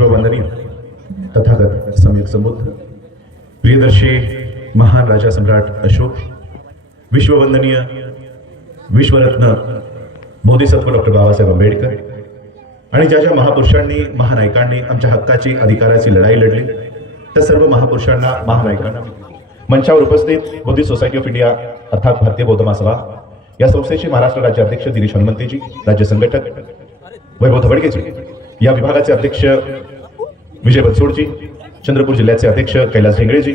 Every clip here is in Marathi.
विश्ववंदनीय तथागत सम्यक संबुद्ध प्रियदर्शी महान राजा सम्राट अशोक, विश्ववंदनीय विश्वरत्न बोधिसत्व डॉक्टर बाबासाहेब आंबेडकर आणि ज्या महापुरुषांनी महानायकांनी आमच्या हक्काची अधिकाराची लढाई लढली त्या सर्व महापुरुषांना महानायकांना मंचावर उपस्थित बुद्धिस्ट सोसायटी ऑफ इंडिया अर्थात भारतीय बौद्ध महासभा या संस्थेचे महाराष्ट्र राज्य अध्यक्ष दिनेश हनुमंतेजी, राज्य संघटक वैभव धबडकेजी, या विभागाचे अध्यक्ष विजय बनसोडजी, चंद्रपूर जिल्ह्याचे अध्यक्ष कैलास ढेंगळेजी,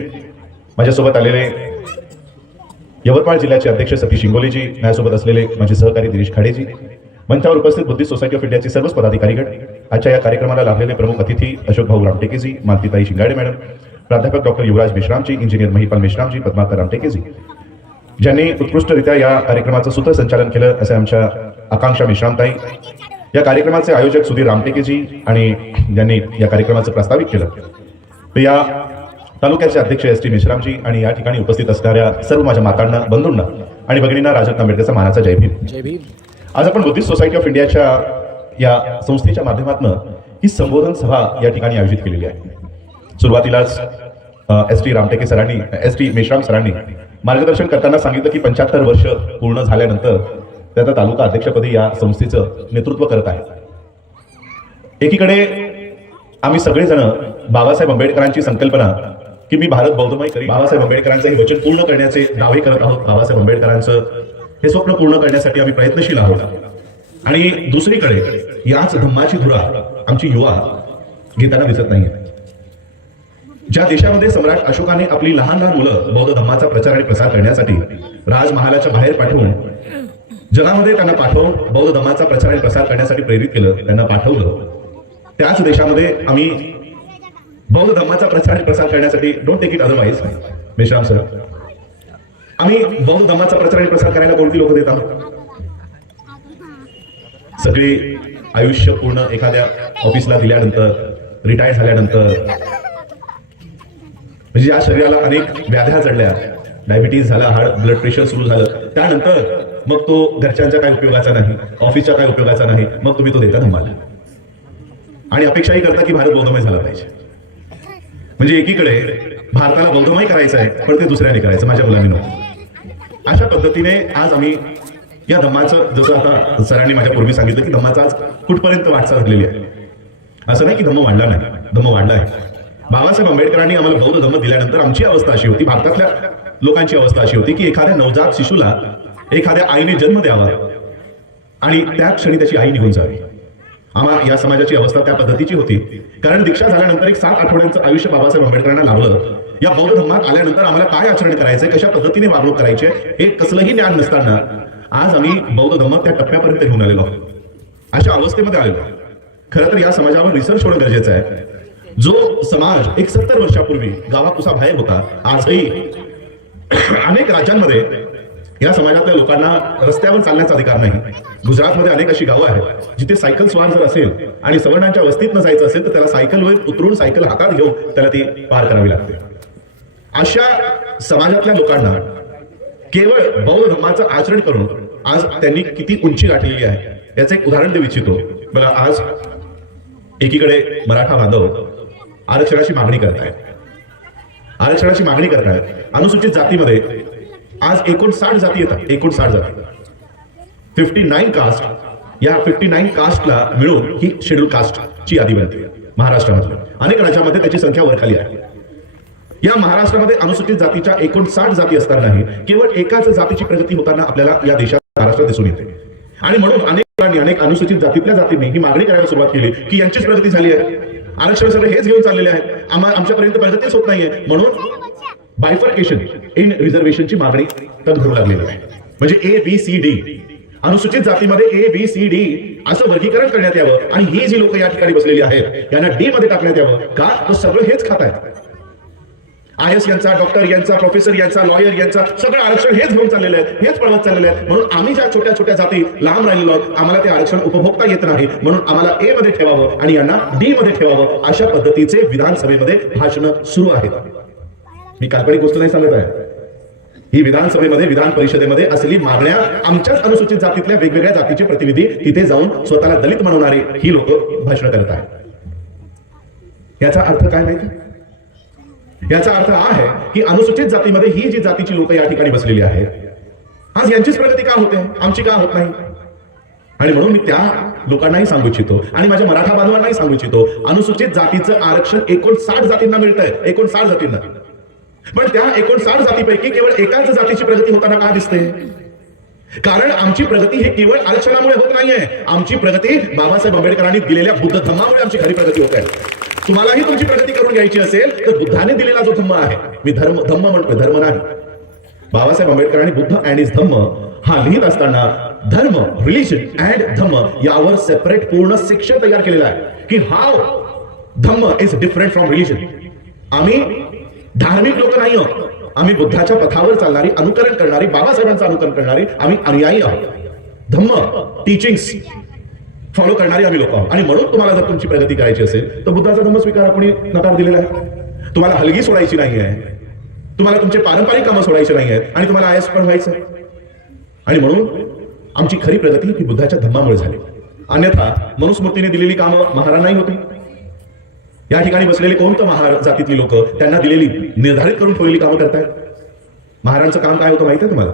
माझ्यासोबत आलेले यवतमाळ जिल्ह्याचे अध्यक्ष सतीश इंगोलेजी, माझ्यासोबत असलेले माझे सहकारी दिनेश खाडेजी, मंचावर उपस्थित बुद्धिस्ट सोसायटी ऑफ इंडियाचे सर्वच पदाधिकारीगण, आजच्या या कार्यक्रमाला लाभलेले प्रमुख अतिथी अशोक भाऊ रामटेकेजी, मालतीताई शिंगाडे मॅडम, प्राध्यापक डॉक्टर युवराज मेश्रामजी, इंजिनियर महिपाल मेश्रामजी, पद्माकर रामटेकेजी, ज्यांनी उत्कृष्टरित्या या कार्यक्रमाचं सूत्रसंचालन केलं असे आमच्या आकांक्षा मेश्रामताई, या कार्यक्रमाचे आयोजक सुधीर रामटेकेजी आणि ज्यांनी या कार्यक्रमाचं प्रस्तावित केलं तर या तालुक्याचे अध्यक्ष एस टी मेश्रामजी आणि या ठिकाणी उपस्थित असणाऱ्या सर्व माझ्या मातांना, बंधूंना आणि भगिनींना राजरत्न आंबेडकरचा मानाचा जय भीम. जय भीम. आज आपण बुद्धिस्ट सोसायटी ऑफ इंडियाच्या या संस्थेच्या माध्यमातून ही संबोधन सभा या ठिकाणी आयोजित केलेली आहे. सुरुवातीलाच एस टी रामटेके सरांनी, एस टी मेश्राम सरांनी मार्गदर्शन करताना सांगितलं की 75 वर्ष पूर्ण झाल्यानंतर ते आता तालुका अध्यक्षपदी या संस्थेचं नेतृत्व करत आहे. एकीकडे आम्ही सगळेजण बाबासाहेब आंबेडकरांची संकल्पना की मी भारत बौद्धमय करी, बाबासाहेब आंबेडकरांचं हे वचन पूर्ण करण्याचे दावे करत आहोत. बाबासाहेब आंबेडकरांचं हे स्वप्न पूर्ण करण्यासाठी आम्ही प्रयत्नशील आहोत. आणि दुसरीकडे याच धम्माची धुरा आमची युवा घेताना दिसत नाहीये. ज्या देशामध्ये सम्राट अशोकाने आपली लहान लहान मुलं बौद्ध धम्माचा प्रचार आणि प्रसार करण्यासाठी राजमहालाच्या बाहेर पाठवून जगामध्ये त्यांना पाठवून बौद्ध धम्माचा प्रचार आणि प्रसार करण्यासाठी प्रेरित केलं, त्यांना पाठवलं, त्याच देशामध्ये आम्ही बौद्ध धम्माचा प्रचार आणि प्रसार करण्यासाठी, don't take it otherwise Meshram sir, आम्ही बौद्ध धम्माचा प्रचार आणि प्रसार करायला कोणती लोक देत आहोत? सगळे आयुष्य पूर्ण एखाद्या ऑफिसला दिल्यानंतर, रिटायर झाल्यानंतर, म्हणजे या शरीराला अनेक व्याध्या जडल्या, डायबिटीज झाला, हार्ट ब्लड प्रेशर सुरू झालं, त्यानंतर मग तो घरच्यांच्या काय उपयोगाचा नाही, ऑफिसच्या काय उपयोगाचा नाही, मग तुम्ही तो देता धम्माला आणि अपेक्षाही करता की भारत बौद्धमय झाला पाहिजे. म्हणजे एकीकडे भारताला बौद्धमय करायचं आहे पण ते दुसऱ्याने करायचं, माझ्या मुलांनी. अशा पद्धतीने आज आम्ही या धम्माचं, जसं आता सरांनी माझ्या पूर्वी सांगितलं की धम्माचा आज कुठपर्यंत वाटचाल झालेली आहे. असं नाही की धम्म वाढला नाही, धम्म वाढला आहे. बाबासाहेब आंबेडकरांनी आम्हाला बौद्ध धम्म दिल्यानंतर आमची अवस्था अशी होती, भारतातल्या लोकांची अवस्था अशी होती की एखाद्या नवजात शिशूला एखाद्या आईने जन्म द्यावा आणि त्या क्षणी त्याची आई निघून जावी. आम्हा या समाजाची अवस्था त्या पद्धतीची होती. कारण दीक्षा झाल्यानंतर एक 7 आठवड्यांचं आयुष्य बाबासाहेब आंबेडकरांना लाभलं. या बौद्ध धम्मात आल्यानंतर आम्हाला काय आचरण करायचंय, कशा पद्धतीने वागणूक करायची हे कसलंही ज्ञान नसताना आज आम्ही बौद्ध धम्म त्या टप्प्यापर्यंत घेऊन आलेलो आहोत, अशा अवस्थेमध्ये आलेलो. खरं तर या समाजावर रिसर्च होणं गरजेचं आहे. जो समाज एक 70 वर्षापूर्वी गावाकुसा बाहेर होता, आजही अनेक राज्यांमध्ये या समाजातल्या लोकांना रस्त्यावर चालण्याचा अधिकार नाही. गुजरातमध्ये अनेक अशी गावं आहेत जिथे सायकल स्वार जर असेल आणि सवर्णांच्या वस्तीतनं जायचं असेल तर त्याला सायकलवर उतरून सायकल हातात घेऊन त्याला ती पार करावी लागते. अशा समाजातल्या लोकांना केवळ बौद्ध धम्माचं आचरण करून आज त्यांनी किती उंची गाठलेली आहे याचं एक उदाहरण देऊ इच्छितो. बघा, आज एकीकडे मराठा बांधव आरक्षणाची मागणी करतायत, आरक्षणाची मागणी करतायत. अनुसूचित जातीमध्ये आज 59 जाती येतात, 59 जाती, 59 कास्ट. या 59 कास्टला मिळून ही शेड्यूल कास्टची यादी बनते. महाराष्ट्रामध्ये अनेक राज्यामध्ये त्याची संख्या वरखाली आहे. या महाराष्ट्रामध्ये अनुसूचित जातीच्या 59 जाती असतानाही केवळ एकाच जातीची प्रगती होताना आपल्याला या देशात, महाराष्ट्रात दिसून येते. आणि म्हणून अनेक लोकांनी, अनेक अनुसूचित जातीतल्या जातींनी ही मागणी करायला सुरुवात केली की यांचीच प्रगती झाली आहे, आरक्षण सगळे हेच घेऊन चाललेले आहेत, आमच्यापर्यंत प्रगतीच होत नाहीये. म्हणून बायफर्केशन इन रिझर्वेशनची मागणी तर धरू लागलेली आहे. म्हणजे ABCD, अनुसूचित जातीमध्ये ABCD असं वर्गीकरण करण्यात यावं आणि ही जी लोक या ठिकाणी बसलेली आहेत यांना D मध्ये टाकण्यात यावं. का? तर सगळं हेच खात आहेत. IS यांचा, डॉक्टर यांचा, प्रोफेसर यांचा, लॉयर यांचा सगळं आरक्षण हेच घेऊन चाललेलं आहे, हेच पळवत चाललेलं आहे. म्हणून आम्ही ज्या छोट्या छोट्या जाती लांब राहिलेलो आहोत, आम्हाला ते आरक्षण उपभोगता येत नाही, म्हणून आम्हाला A मध्ये ठेवावं आणि यांना D मध्ये ठेवावं. अशा पद्धतीचे विधानसभेमध्ये भाषण सुरू आहेत. मी काल्पनिक गोष्ट नाही सांगत आहे, ही विधानसभेमध्ये, विधान परिषदेमध्ये असली मागण्या आमच्याच अनुसूचित जातीतल्या वेगवेगळ्या जातीचे प्रतिनिधी तिथे जाऊन स्वतःला दलित म्हणवणारे ही लोक भाषण करत आहेत. याचा अर्थ काय माहिती? याचा अर्थ हा आहे की अनुसूचित जातीमध्ये ही जी जातीची लोक या ठिकाणी बसलेली आहेत आज यांचीच प्रगती का होते, आमची का होत नाही? आणि म्हणून मी त्या लोकांनाही सांगू इच्छितो आणि माझ्या मराठा बांधवांनाही सांगू इच्छितो, अनुसूचित जातीचं आरक्षण 59 जातींना मिळतंय, 59 जातींना. पण त्या 59 जातीपैकी केवळ एकाच जातीची प्रगती होताना का दिसते? कारण आमची प्रगती हे केवळ आरक्षणामुळे होत नाहीये, आमची प्रगती बाबासाहेब आंबेडकरांनी दिलेल्या बुद्ध धम्मामुळे आमची खरी प्रगती होत आहे. तुम्हालाही तुमची प्रगती करून घ्यायची असेल तर बुद्धाने दिलेला जो धम्म आहे, मी धम्म म्हणतोय, धर्म नाही. बाबासाहेब आंबेडकरांनी बुद्ध अँड हिज धम्म हा लिहित असताना धर्म, रिलिजन अँड धम्म यावर सेपरेट पूर्ण सेक्शन तयार केलेला आहे की how Dhamma is different from religion. आम्ही धार्मिक लोक नाही आहोत, आम्ही बुद्धाच्या पथावर चालणारी, अनुकरण करणारी, बाबासाहेबांचं अनुकरण करणारी आम्ही अनुयायी आहोत. धम्म टीचिंग्स फॉलो करणारी आम्ही लोक आहोत. आणि म्हणून तुम्हाला जर तुमची प्रगती करायची असेल तर बुद्धाचा धम्म स्वीकारा. कोणी नकार दिलेला आहे? तुम्हाला हलगी सोडायची नाही आहे, तुम्हाला तुमचे पारंपरिक कामं सोडायची नाही आहेत आणि तुम्हाला आयएस पण व्हायचं. आणि म्हणून आमची खरी प्रगती ही बुद्धाच्या धम्मामुळे झाली. अन्यथा मनुस्मृतीने दिलेली कामं महारांनाही होती. या ठिकाणी बसलेले कोणतं महार जातीतली लोक त्यांना दिलेली, निर्धारित करून ठेवलेली कामं करतायत. महारांचं काम काय होतं माहितीये तुम्हाला?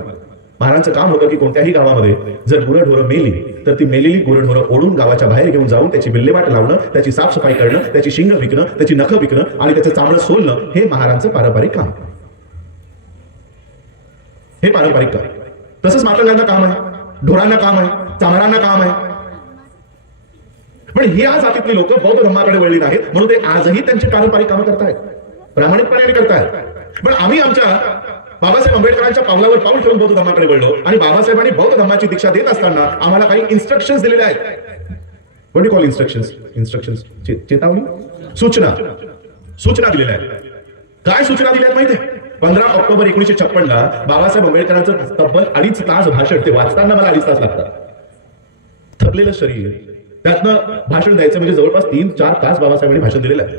महारांचं काम होतं की कोणत्याही गावामध्ये जर गुरढोरं मेली तर ती मेलेली गुरढोरं ओढून गावाच्या बाहेर घेऊन जाऊन त्याची विल्हेवाट लावणं, त्याची साफसफाई करणं, त्याची शिंग विकणं, त्याची नखं विकणं आणि त्याचं चामडं सोलणं हे महारांचं पारंपरिक काम. हे पारंपरिक काम. तसंच मातंगांना काम आहे, ढोरांना काम आहे, चामरांना काम आहे. पण ही या जातीतली लोक बौद्ध धर्माकडे वळली नाहीत म्हणून ते आजही त्यांची पारंपरिक कामं करतायत, प्रामाणिकपणे करतायत. पण आम्ही आमच्या बाबासाहेब आंबेडकरांच्या पावलावर पाऊल ठेवून बौद्ध धर्माकडे वळलो आणि बाबासाहेबांनी बौद्ध धर्माची दीक्षा देत असताना आम्हाला काही इन्स्ट्रक्शन्स दिलेले आहेत. What you call instructions? Instructions, चेतावणी, सूचना दिलेल्या आहेत. काय सूचना दिल्या माहितीये? 15 ऑक्टोबर 1956 ला बाबासाहेब आंबेडकरांचं तब्बल 2.5 तास भाषण, ते वाचताना मला 2.5 तास लागतात. थकलेलं शरीर, त्यातनं भाषण द्यायचं म्हणजे जवळपास 3-4 तास बाबासाहेबांनी भाषण दिलेलं आहे.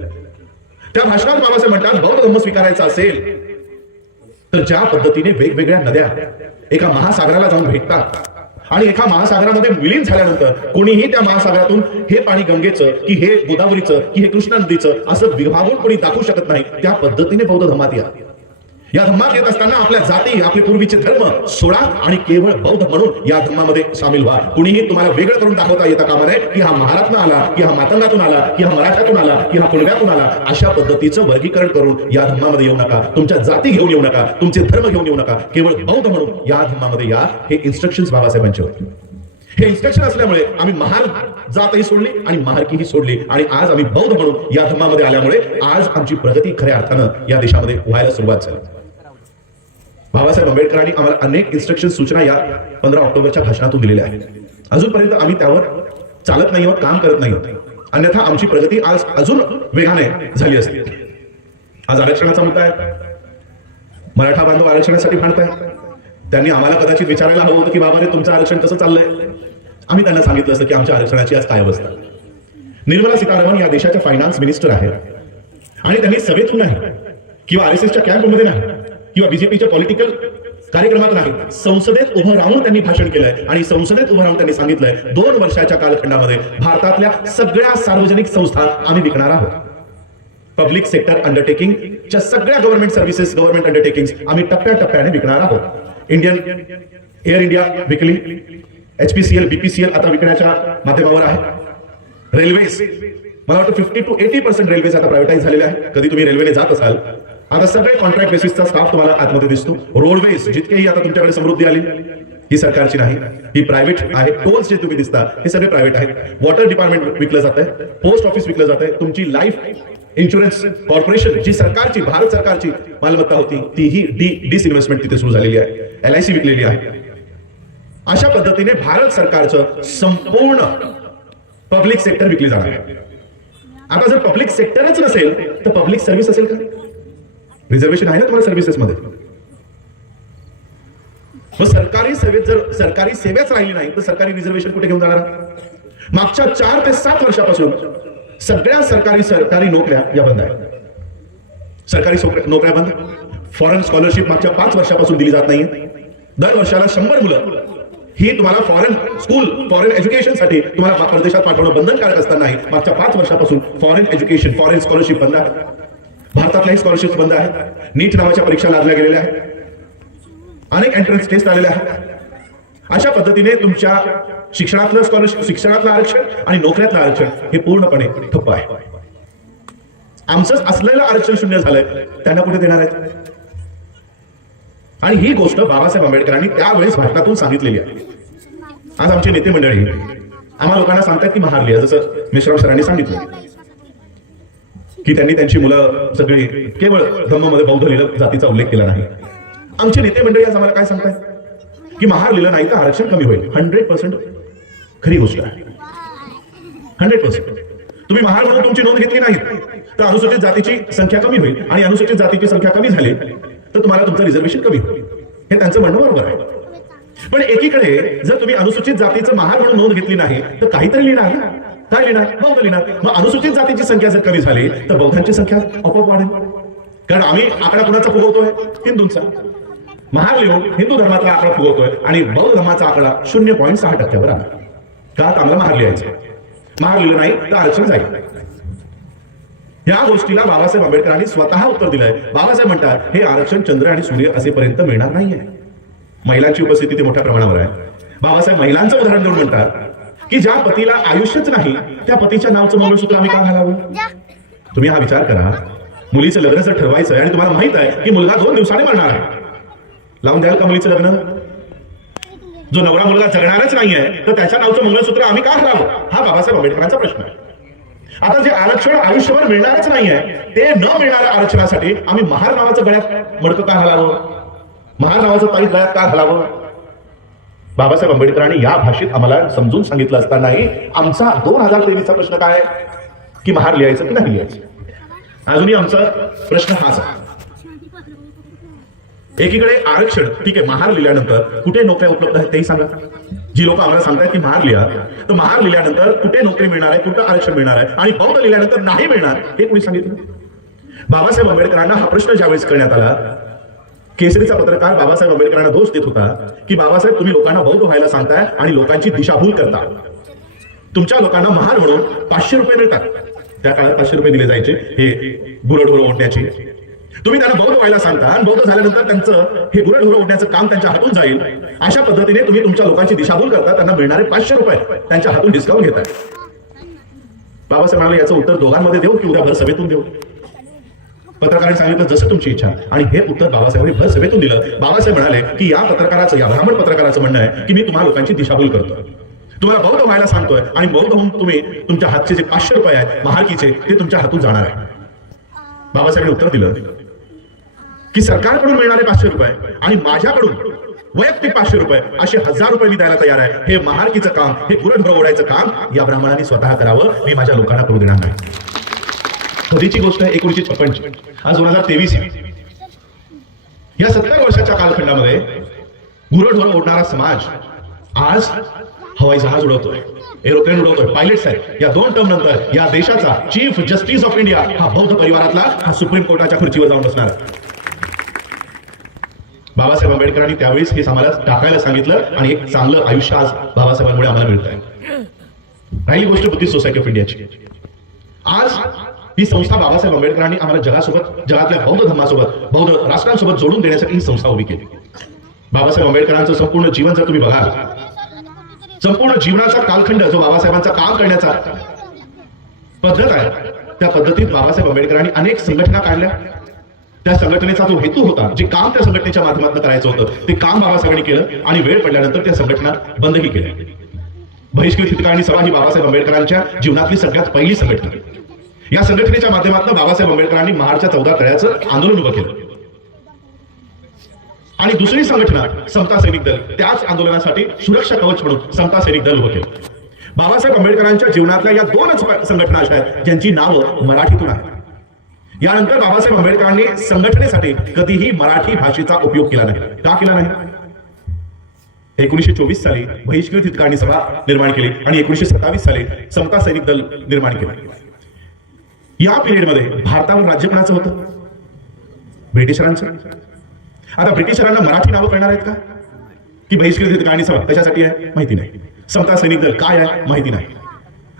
त्या भाषणात बाबासाहेब म्हणतात बौद्ध धर्म स्वीकारायचा असेल तर ज्या पद्धतीने वेगवेगळ्या नद्या एका महासागराला जाऊन भेटतात आणि एका महासागरामध्ये विलीन झाल्यानंतर कोणीही त्या महासागरातून हे पाणी गंगेचं की हे गोदावरीचं की हे कृष्णा नदीचं असं विभागून कोणी दाखवू शकत नाही. त्या पद्धतीने बौद्ध धर्मात या धर्मात येत असताना आपल्या जाती, आपले पूर्वीचे धर्म सोडा आणि केवळ बौद्ध म्हणून या धर्मामध्ये सामील व्हा. कुणीही तुम्हाला वेगळं करून दाखवता येता कामा नये की हा महारातून आला, की हा मातंगातून आला, की हा मराठातून आला, की हा कुणब्यातून आला. अशा पद्धतीचं वर्गीकरण करून या धर्मामध्ये येऊ नका. तुमच्या जाती घेऊन येऊ नका, तुमचे धर्म घेऊन येऊ नका. केवळ बौद्ध म्हणून या धर्मामध्ये या. हे इन्स्ट्रक्शन्स बाबासाहेबांचे होते. हे इन्स्ट्रक्शन असल्यामुळे आम्ही महार जातही सोडली आणि महारकीही सोडली आणि आज आम्ही बौद्ध म्हणून या धर्मामध्ये आल्यामुळे आज आमची प्रगती खऱ्या अर्थानं या देशामध्ये व्हायला सुरुवात झाली. बाबासाहेब आंबेडकरांनी आम्हाला अनेक इन्स्ट्रक्शन, सूचना या 15 ऑक्टोबरच्या भाषणातून दिलेल्या आहेत. अजूनपर्यंत आम्ही त्यावर चालत नाही आहोत, काम करत नाही आहोत. अन्यथा आमची प्रगती आज अजून वेगाने झाली असते. आज आरक्षणाचा मुद्दा आहे. मराठा बांधव आरक्षणासाठी भांडतायत. त्यांनी आम्हाला कदाचित विचारायला हवं होतं की बाबा रे तुमचं आरक्षण कसं चाललंय. आम्ही त्यांना सांगितलं असतं की आमच्या आरक्षणाची आज काय अवस्था. निर्मला सीतारामन या देशाच्या फायनान्स मिनिस्टर आहेत आणि त्यांनी सभेतून नाही किंवा आरएसएसच्या कॅम्पमध्ये नाही किंवा बीजेपीच्या पॉलिटिकल कार्यक्रमात नाही, संसदेत उभं राहून त्यांनी भाषण केलंय आणि संसदेत उभं राहून त्यांनी सांगितलंय 2 वर्षाच्या कालखंडामध्ये भारतातल्या सगळ्या सार्वजनिक संस्था आम्ही विकणार आहोत. पब्लिक सेक्टर अंडरटेकिंगच्या सगळ्या गव्हर्नमेंट सर्व्हिसेस, गव्हर्नमेंट अंडरटेकिंग्स आम्ही टप्प्याटप्प्याने विकणार आहोत. इंडियन एअर इंडिया विकली, HPCL, BPCL आता विकण्याच्या माध्यमावर आहे. रेल्वेज, मला वाटतं 50 to 80% रेल्वेज आता प्रायव्हेटाईज झालेले आहे. कधी तुम्ही रेल्वेने जात असाल आता सगळे कॉन्ट्रॅक्ट बेसिसचा स्टाफ तुम्हाला आतमध्ये दिसतो. रोडवेज जितकेही आता तुमच्याकडे समृद्धी आली ही सरकारची नाही, ही प्रायव्हेट आहे. टोल्स जे तुम्ही दिसता हे सगळे प्रायव्हेट आहेत. वॉटर डिपार्टमेंट विकलं जात आहे, पोस्ट ऑफिस विकलं जात आहे. तुमची लाईफ इन्शुरन्स कॉर्पोरेशन जी सरकारची, भारत सरकारची मालमत्ता होती तीही डिसइन्व्हेस्टमेंट तिथे सुरू झालेली आहे. LIC विकलेली आहे. अशा पद्धतीने भारत सरकारचं संपूर्ण पब्लिक सेक्टर विकली जाणार आहे. आता जर पब्लिक सेक्टरच नसेल तर पब्लिक सर्व्हिस असेल का? रिझर्वेशन आहे ना तुम्हाला सर्व्हिसेस मध्ये. मग सरकारी सेवेत जर सरकारी सेवेच राहिली नाही तर सरकारी रिझर्वेशन कुठे घेऊन जाणार? मागच्या 4 ते 7 वर्षापासून सगळ्या सरकारी नोकऱ्या या बंद आहेत. सरकारी नोकऱ्या बंद. फॉरेन स्कॉलरशिप मागच्या 5 वर्षापासून दिली जात नाहीये. दर वर्षाला 100 मुलं ही तुम्हाला फॉरेन स्कूल, फॉरेन एज्युकेशनसाठी तुम्हाला परदेशात पाठवणं बंधनकारक असतानाही मागच्या 5 वर्षापासून फॉरेन एज्युकेशन, फॉरेन स्कॉलरशिप बंद आहे. भारतातल्याही स्कॉलरशिप बंद आहेत. नीट नावाच्या परीक्षा लादल्या गेलेल्या आहेत. अनेक एंट्रन्स टेस्ट आलेल्या आहेत. अशा पद्धतीने तुमच्या शिक्षणातलं स्कॉलरशिप, शिक्षणातलं आरक्षण आणि नोकऱ्यातलं आरक्षण हे पूर्णपणे ठप्प आहे. आमचं असलेलं आरक्षण शून्य झालंय, त्यांना कुठे देणार आहेत? आणि ही गोष्ट बाबासाहेब आंबेडकरांनी त्यावेळेस भाषणातून सांगितलेली आहे. आज आमचे नेते मंडळी आम्हा लोकांना सांगतात की महार लिहा, जसं मेश्राम सरांनी सांगितलं की त्यांनी त्यांची मुलं सगळी केवळ धम्ममध्ये बौद्ध लिहिलं, जातीचा उल्लेख केला नाही. आमचे नेते मंडळी आज आम्हाला काय सांगतात की महार लिहिलं नाही तर आरक्षण कमी होईल. 100% खरी गोष्ट आहे. 100%. तुम्ही महार म्हणून तुमची नोंद घेतली नाही तर अनुसूचित जातीची संख्या कमी होईल, आणि अनुसूचित जातीची संख्या कमी झाली तर तुम्हाला तुमचं रिझर्वेशन कमी होईल. हे त्यांचं म्हणणं बरोबर आहे. पण एकीकडे जर तुम्ही अनुसूचित जातीचं महार म्हणून नोंद घेतली नाही तर काहीतरी लिहिणार ना. काय लिहिणार? बौद्ध लिहिणार. मग अनुसूचित जातीची संख्या जर कमी झाली तर बौद्धांची संख्या आपोआप वाढेल. कारण आम्ही आकडा कुणाचा फुगवतोय? हिंदूंचा. महार लिहून हिंदू धर्माचा आकडा फुगवतोय आणि बौद्ध धर्माचा आकडा 0.6% आला. का? आम्हाला महार लिहायचं. महार लिहिलं नाही तर आरक्षण जाईल. या गोष्टीला बाबासाहेब आंबेडकरांनी स्वतः उत्तर दिलंय. बाबासाहेब म्हणतात हे आरक्षण चंद्र आणि सूर्य असेपर्यंत मिळणार नाहीये. महिलांची उपस्थिती ते मोठ्या प्रमाणावर आहे. बाबासाहेब महिलांचं उदाहरण देऊन म्हणतात की ज्या पतीला आयुष्यच नाही त्या पतीच्या नावचं मंगळसूत्र आम्ही का घालावं? तुम्ही हा विचार करा. मुलीचं लग्न जर ठरवायचं आणि तुम्हाला माहित आहे की मुलगा 2 दिवसांनी मरणार आहे, लावून द्याल का मुलीचं लग्न? जो नवरा मुलगा जगणारच नाहीये तर त्याच्या नावचं मंगळसूत्र आम्ही का घालावं? हा बाबासाहेब आंबेडकरांचा प्रश्न आहे. आता जे आरक्षण आयुष्यभर मिळणारच नाहीये ते न मिळणाऱ्या आरक्षणासाठी आम्ही महार नावाचं गळ्यात मडकं का घालावं? महार नावाचं ताईत गळ्यात का घालावं? बाबासाहेब आंबेडकरांनी या भाषेत आम्हाला समजून सांगितलं असतानाही आमचा 2023चा प्रश्न काय आहे की महार लिहायचं की नाही लिहायचं? अजूनही आमचा प्रश्न हाच आहे. एकीकडे आरक्षण ठीक आहे, महार लिहिल्यानंतर कुठे नोकऱ्या उपलब्ध आहेत तेही सांगा. जी लोक आम्हाला सांगतात की महार लिहा, तर महार लिहिल्यानंतर कुठे नोकरी मिळणार आहे, कुठं आरक्षण मिळणार आहे, आणि बौद्ध लिहिल्यानंतर नाही मिळणार हे कोणी सांगितलं? बाबासाहेब आंबेडकरांना हा प्रश्न ज्यावेळेस करण्यात आला, केसरीचा पत्रकार बाबासाहेब आंबेडकरांना दोष देत होता की बाबासाहेब तुम्ही लोकांना बौद्ध व्हायला सांगताय आणि लोकांची दिशाभूल करता. तुमच्या लोकांना महार म्हणून 500 रुपये मिळतात. त्या काळात 500 रुपये दिले जायचे हे गुरढोरं ओढण्याची. तुम्ही त्यांना बौद्ध व्हायला सांगता आणि बौद्ध झाल्यानंतर त्यांचं हे गुरढोरं ओढण्याचं काम त्यांच्या हातून जाईल. अशा पद्धतीने तुम्ही तुमच्या लोकांची दिशाभूल करता. त्यांना मिळणारे 500 रुपये त्यांच्या हातून डिस्काउंट घेताय. बाबासाहेब म्हणाले याचं उत्तर दोघांमध्ये देऊ की उद्या भर सभेतून देऊ? पत्रकारांनी सांगितलं जसं तुमची इच्छा. आणि हे उत्तर बाबासाहेबांनी भर सभेतून दिलं. बाबासाहेब म्हणाले की या पत्रकाराचं, या ब्राह्मण पत्रकाराचं म्हणणं आहे की मी तुम्हा लोकांची दिशाभूल करतोय, तुम्हाला बौद्ध व्हायला सांगतोय, आणि बौद्ध होऊन तुम्ही तुमच्या हातचे जे 500 रुपये आहेत महारकीचे ते तुमच्या हातून जाणार आहे. बाबासाहेबांनी उत्तर दिलं की सरकारकडून मिळणारे 500 रुपये आणि माझ्याकडून वैयक्तिक 500 रुपये असे 1000 रुपये मी द्यायला तयार आहे. हे महारकीचं काम, हे गुरढोरं ओढायचं काम या ब्राह्मणांनी स्वतः करावं, मी माझ्या लोकांना करू देणार नाही. कधीची गोष्ट आहे? 1956. आज 2023 आहे. या 70 वर्षाच्या कालखंडामध्ये गुरढोरं ओढणारा समाज आज हवाई जहाज उडवतोय, एरोप्लेन उडवतोय, पायलट्स आहेत. या 2 टर्म नंतर या देशाचा चीफ जस्टिस ऑफ इंडिया हा बौद्ध परिवारातला, हा सुप्रीम कोर्टाच्या खुर्चीवर जाऊन बसणार आहे. बाबासाहेब आंबेडकरांनी त्यावेळेस हे आम्हाला टाकायला सांगितलं आणि एक चांगलं आयुष्य आज बाबासाहेबांमुळे आम्हाला मिळत आहे. राहिली गोष्ट बुद्धिस्ट सोसायटी ऑफ इंडियाची. आज ही संस्था बाबासाहेब आंबेडकरांनी आम्हाला जगासोबत, जगातल्या बौद्ध धर्मासोबत, बौद्ध राष्ट्रांसोबत जोडून देण्यासाठी ही संस्था उभी केली. बाबासाहेब आंबेडकरांचं संपूर्ण जीवन जर तुम्ही बघाल, संपूर्ण जीवनाचा कालखंड जो बाबासाहेबांचा काम करण्याचा पद्धत आहे, त्या पद्धतीत बाबासाहेब आंबेडकरांनी अनेक संघटना काढल्या. त्या संघटनेचा जो हेतू होता, जे काम त्या संघटनेच्या माध्यमातून करायचं होतं ते काम बाबासाहेबांनी केलं आणि वेळ पडल्यानंतर त्या संघटना बंदही केल्या. बहिष्कृत हितकांनी सभा ही बाबासाहेब आंबेडकरांच्या जीवनातली सगळ्यात पहिली संघटना. या संघटनेच्या माध्यमातून बाबासाहेब आंबेडकरांनी महाडच्या 14 तळ्याचं आंदोलन उभं केलं. आणि दुसरी संघटना समता सैनिक दल, त्याच आंदोलनासाठी सुरक्षा कवच म्हणून समता सैनिक दल उभं केलं. बाबासाहेब आंबेडकरांच्या जीवनातल्या या 2च संघटना अशा आहेत ज्यांची नावं मराठीतून आहेत. यानंतर बाबासाहेब आंबेडकरांनी संघटनेसाठी कधीही मराठी भाषेचा उपयोग केला नाही. का केला नाही? 1924 साली बहिष्कृत हितकांनी सभा निर्माण केली आणि 1927 साली समता सैनिक दल निर्माण केलं. या पिरियडमध्ये भारतावर राज्य कोणाचं होतं? ब्रिटिशरांचं. आता ब्रिटिशरांना मराठी नावं कळणार आहेत का? की बहिष्कृत काळणी सभा कशासाठी आहे माहिती नाही, समता सैनिक दल काय आहे माहिती नाही.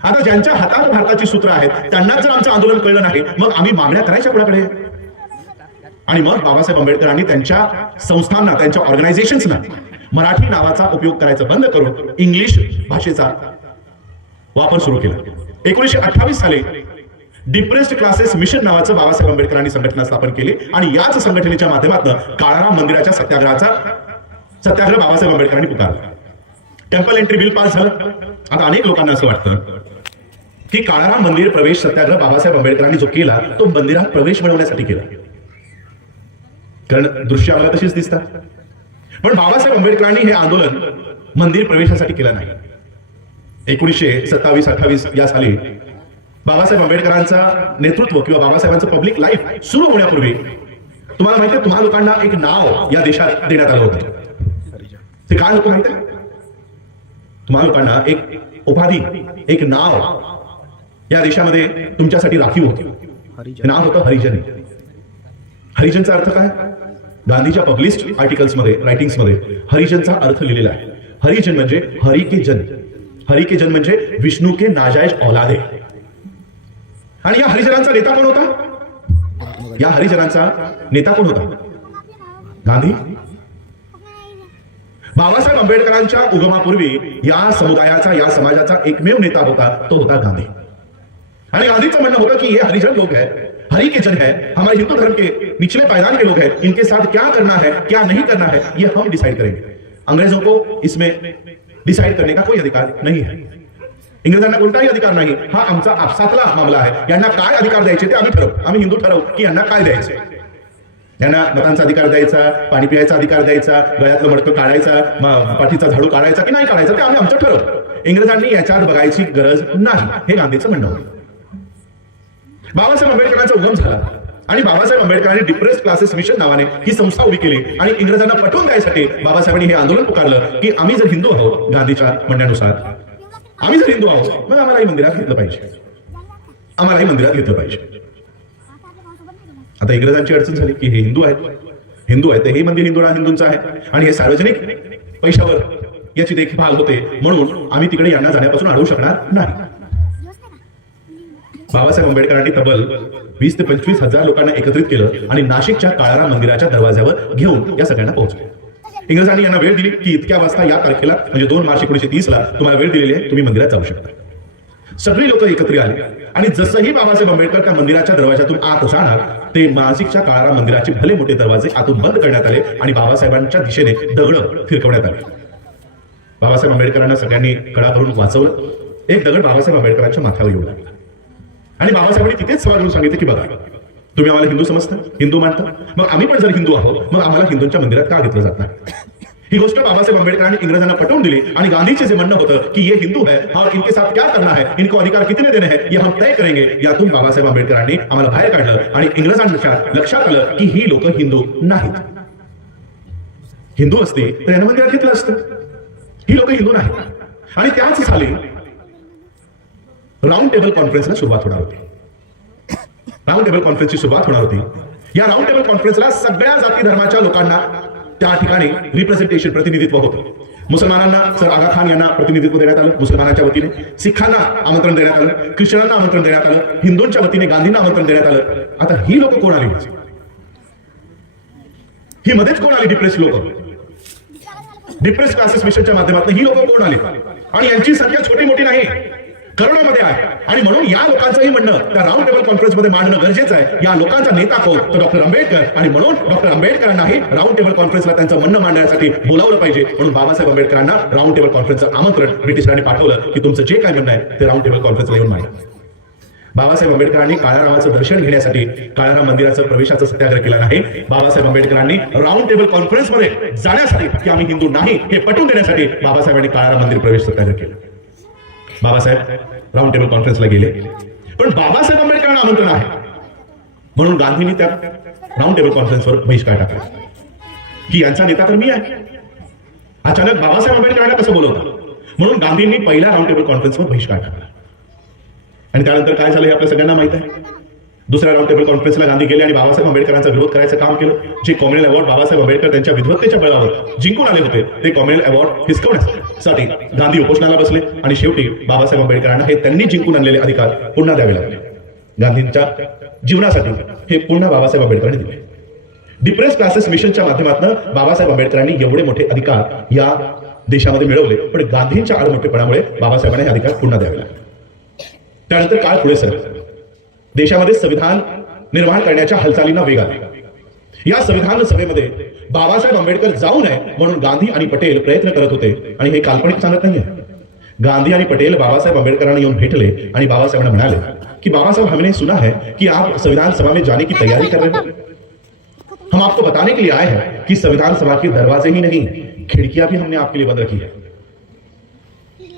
आता ज्यांच्या हातात भारताची सूत्र आहेत त्यांनाच जर आमचं आंदोलन कळलं नाही, मग आम्ही मागण्या करायच्या कोणाकडे? आणि मग बाबासाहेब आंबेडकरांनी त्यांच्या संस्थांना, त्यांच्या ऑर्गनायझेशन्सना मराठी नावाचा उपयोग करायचं बंद करून इंग्लिश भाषेचा वापर सुरू केला. 1928 साली डिप्रेस्ड क्लासेस मिशन नावाचं बाबासाहेब आंबेडकरांनी संघटना स्थापन केली आणि याच संघटनेच्या माध्यमातून काळाराम मंदिराच्या सत्याग्रह बाबासाहेब आंबेडकरांनी पुकारला. टेम्पल एंट्री बिल पास झालं. आता अनेक लोकांना असं वाटतं की काळाराम मंदिर प्रवेश सत्याग्रह बाबासाहेब आंबेडकरांनी जो केला तो मंदिरात प्रवेश मिळवण्यासाठी केला, कारण दृश्य आम्हाला तशीच दिसतात. पण बाबासाहेब आंबेडकरांनी हे आंदोलन मंदिर प्रवेशासाठी केलं नाही. 1927-28 या साली बाबासाहेब आंबेडकरांचा नेतृत्व किंवा बाबासाहेबांचं पब्लिक लाईफ सुरू होण्यापूर्वी तुम्हाला माहिती आहे, तुम्हा लोकांना एक नाव या देशात देण्यात आलं होतं. ते काय होतं माहिती आहे? तुम्हा लोकांना एक उपाधी, एक नाव या देशामध्ये तुमच्यासाठी राखीव होतं. नाव होतं हरिजन. हरिजनचा अर्थ काय? गांधीच्या पब्लिश्ड आर्टिकल्स मध्ये, रायटिंग्स मध्ये हरिजनचा अर्थ लिहिलेला आहे. हरिजन म्हणजे हरि के जन. हरि के जन म्हणजे विष्णू के नाजायज औलादे. आणि या हरिजनांचा नेता कोण होता? या हरिजनांचा नेता कोण होता? गांधी. बाबासाहेब आंबेडकरांच्या उगमापूर्वी या समुदायाचा, या समाजाचा एकमेव नेता होता, तो होता गांधी. आणि गांधीचं म्हणणं होतं की ये हरिजन लोग हैं, हरि के जन है, हमारे हिंदू धर्म के निचले पायदान के लोग हैं, इनके साथ क्या करना है क्या नहीं करना है ये हम डिसाइड करेंगे. अंग्रेजों को इसमें डिसाइड करने का कोई अधिकार नहीं है. इंग्रजांना कोणताही अधिकार नाही. हा आमचा आपसातला मामला आहे. यांना काय अधिकार द्यायचे ते आम्ही ठरवू. आम्ही हिंदू ठरवू की यांना काय द्यायचे. यांना मतांचा अधिकार द्यायचा, पाणी पियायचा अधिकार द्यायचा, गळ्यातलं मडकं काढायचा, पाठीचा झाडू काढायचा की नाही काढायचा ते आम्ही आमचं ठरवू. इंग्रजांनी याच्यात बघायची गरज नाही, हे गांधीचं म्हणणं होतं. बाबासाहेब आंबेडकरांचा उगम झाला आणि बाबासाहेब आंबेडकरांनी डिप्रेस्ड क्लासेस मिशन नावाने ही संस्था उभी केली आणि इंग्रजांना पटवून द्यायसाठी बाबासाहेबांनी हे आंदोलन पुकारलं की आम्ही जर हिंदू आहोत, गांधीच्या म्हणण्यानुसार आम्ही जर हिंदू आहोत, मग आम्हालाही मंदिरात घेतलं पाहिजे, आम्हालाही मंदिरात घेतलं पाहिजे. आता इंग्रजांची अडचण झाली की हे हिंदू आहेत, हे मंदिर हिंदूंचं आहे आणि हे सार्वजनिक पैशावर याची देखभाल होते, म्हणून आम्ही तिकडे यांना जाण्यापासून अडवू शकणार नाही. बाबासाहेब आंबेडकरांनी तब्बल 20 ते 25 हजार लोकांना एकत्रित केलं आणि नाशिकच्या काळाराम मंदिराच्या दरवाज्यावर घेऊन या सगळ्यांना पोहोचले. इंग्रजांनी यांना वेळ दिली की इतक्या वाजता या तारखेला म्हणजे 2 मार्च 1930 ला तुम्हाला वेळ दिलेली आहे, तुम्ही मंदिरात जाऊ शकता. सगळी लोक एकत्र आली आणि जसंही बाबासाहेब आंबेडकर त्या मंदिराच्या दरवाजातून आत जाणार ते नाशिकच्या काळाराम मंदिराचे भले मोठे दरवाजे आतून बंद करण्यात आले आणि बाबासाहेबांच्या दिशेने दगड फिरकवण्यात आले. बाबासाहेब आंबेडकरांना सगळ्यांनी कळा करून वाचवलं. एक दगड बाबासाहेब आंबेडकरांच्या माथ्यावर येऊ लागला आणि बाबासाहेबांनी तिथेच सवाल करून सांगितलं की बघा, तुम्ही आम्हाला हिंदू समजता, हिंदू मानता, मग आम्ही पण जर हिंदू आहोत, मग आम्हाला हिंदूंच्या मंदिरात का घेतलं जात नाही? ही गोष्ट बाबासाहेब आंबेडकरांनी इंग्रजांना पटवून दिली आणि गांधीचे जे म्हणणं होतं की ये हिंदू है और इनके साथ क्या करना है, इनको अधिकार कितने देने हैं ये हम तय करेंगे, यातून बाबासाहेब आंबेडकरांनी आम्हाला बाहेर काढलं आणि इंग्रजांच्या लक्षात आलं की ही लोक हिंदू नाहीत. हिंदू असते तर यांना मंदिरात घेतलं असतं. ही लोक हिंदू नाहीत. आणि त्याच साली राऊंड टेबल कॉन्फरन्सला सुरुवात होणार होती. राऊंड टेबल कॉन्फरन्सची सुरुवात होणार होती. या राऊंड टेबल कॉन्फरन्सला सगळ्या जाती धर्माच्या लोकांना त्या ठिकाणी रिप्रेझेंटेशन, प्रतिनिधित्व होतं. मुसलमानांना सर आगा खान यांना प्रतिनिधित्व देण्यात आलं मुसलमानांच्या वतीने, सिखांना आमंत्रण देण्यात आलं, ख्रिश्चनांना आमंत्रण देण्यात आलं, हिंदूंच्या वतीने गांधींना आमंत्रण देण्यात आलं. आता ही लोक कोण आली? ही मध्येच कोण आली? डिप्रेस लोक, डिप्रेस क्लासेस मिशनच्या माध्यमातून ही लोक कोण आली आणि यांची संख्या छोटी मोठी नाही, करोडोमध्ये आहे. आणि म्हणून या लोकांचंही म्हणणं त्या राऊंड टेबल कॉन्फरन्स मध्ये मांडणं गरजेचं आहे. या लोकांचा नेता कोण? तर डॉक्टर आंबेडकर. आणि म्हणून डॉक्टर आंबेडकरांनाही राऊंड टेबल कॉन्फरन्सला त्यांचं म्हणणं मांडण्यासाठी बोलावलं पाहिजे. म्हणून बाबासाहेब आंबेडकरांना राऊंड टेबल कॉन्फरन्सचं आमंत्रण ब्रिटिशांनी पाठवलं की तुमचं जे काय म्हणणं आहे ते राऊंड टेबल कॉन्फरन्सला येऊन मांडा. बाबासाहेब आंबेडकरांनी काळारामाचं दर्शन घेण्यासाठी काळाराम मंदिराचं प्रवेशाचा सत्याग्रह केला नाही. बाबासाहेब आंबेडकरांनी राऊंड टेबल कॉन्फरन्समध्ये जाण्यासाठी की आम्ही हिंदू नाही हे पटवून देण्यासाठी बाबासाहेबांनी काळाराम मंदिर प्रवेश सत्याग्रह केला. बाबासाहेब राऊंड टेबल कॉन्फरन्सला गेले, पण बाबासाहेब आंबेडकरांना आमंत्रण आहे म्हणून गांधींनी त्या राऊंड टेबल कॉन्फरन्सवर बहिष्कार टाकला की यांचा नेता तर मी आहे. अचानक बाबासाहेब आंबेडकरांना कसं बोलवतं? म्हणून गांधींनी पहिल्या राऊंड टेबल कॉन्फरन्सवर बहिष्कार टाकला. आणि त्यानंतर काय झालं हे आपल्या सगळ्यांना माहित आहे. दुसऱ्या राऊंड टेबल कॉन्फरन्सला गांधी गेले आणि बाबासाहेब आंबेडकरांचा विरोध करायचं काम केलं. जे कॉमनवेल्थ अवॉर्ड बाबासाहेब आंबेडकर त्यांच्या विद्वत्तेच्या बळावर जिंकून आले होते ते कॉमनवेल्थ अवॉर्ड हिसकवण्यासाठी गांधी उपोषणाला बसले आणि शेवटी बाबासाहेब आंबेडकरांना हे त्यांनी जिंकून आणलेले अधिकार पुन्हा द्यावे लागले. गांधींच्या जीवनासाठी हे पुन्हा बाबासाहेब आंबेडकरांनी दिले. डिप्रेस क्लासेस मिशनच्या माध्यमातून बाबासाहेब आंबेडकरांनी एवढे मोठे अधिकार या देशामध्ये मिळवले, पण गांधींच्या आडमोठेपणामुळे बाबासाहेबांना हे अधिकार पुन्हा द्यावे लागले. त्यानंतर काळ पुढे सरकला. देशामध्ये संविधान निर्माण करण्याच्या हालचालींना वेग आला. या संविधान सभेमध्ये बाबासाहेब आंबेडकर जाऊ नये म्हणून गांधी आणि पटेल प्रयत्न करत होते. आणि हे काल्पनिक सांगत नाहीये. गांधी आणि पटेल बाबासाहेब आंबेडकरांना येऊन भेटले आणि बाबासाहेबांना म्हणाले कि बाबा साहब, हमने सुना है कि आप संविधान सभा में जाने की तैयारी कर रहे हैं. हम आपको बताने के लिए आए हैं कि संविधान सभा के दरवाजे ही नहीं, खिड़कियां भी हमने आपके लिए बंद रखी है.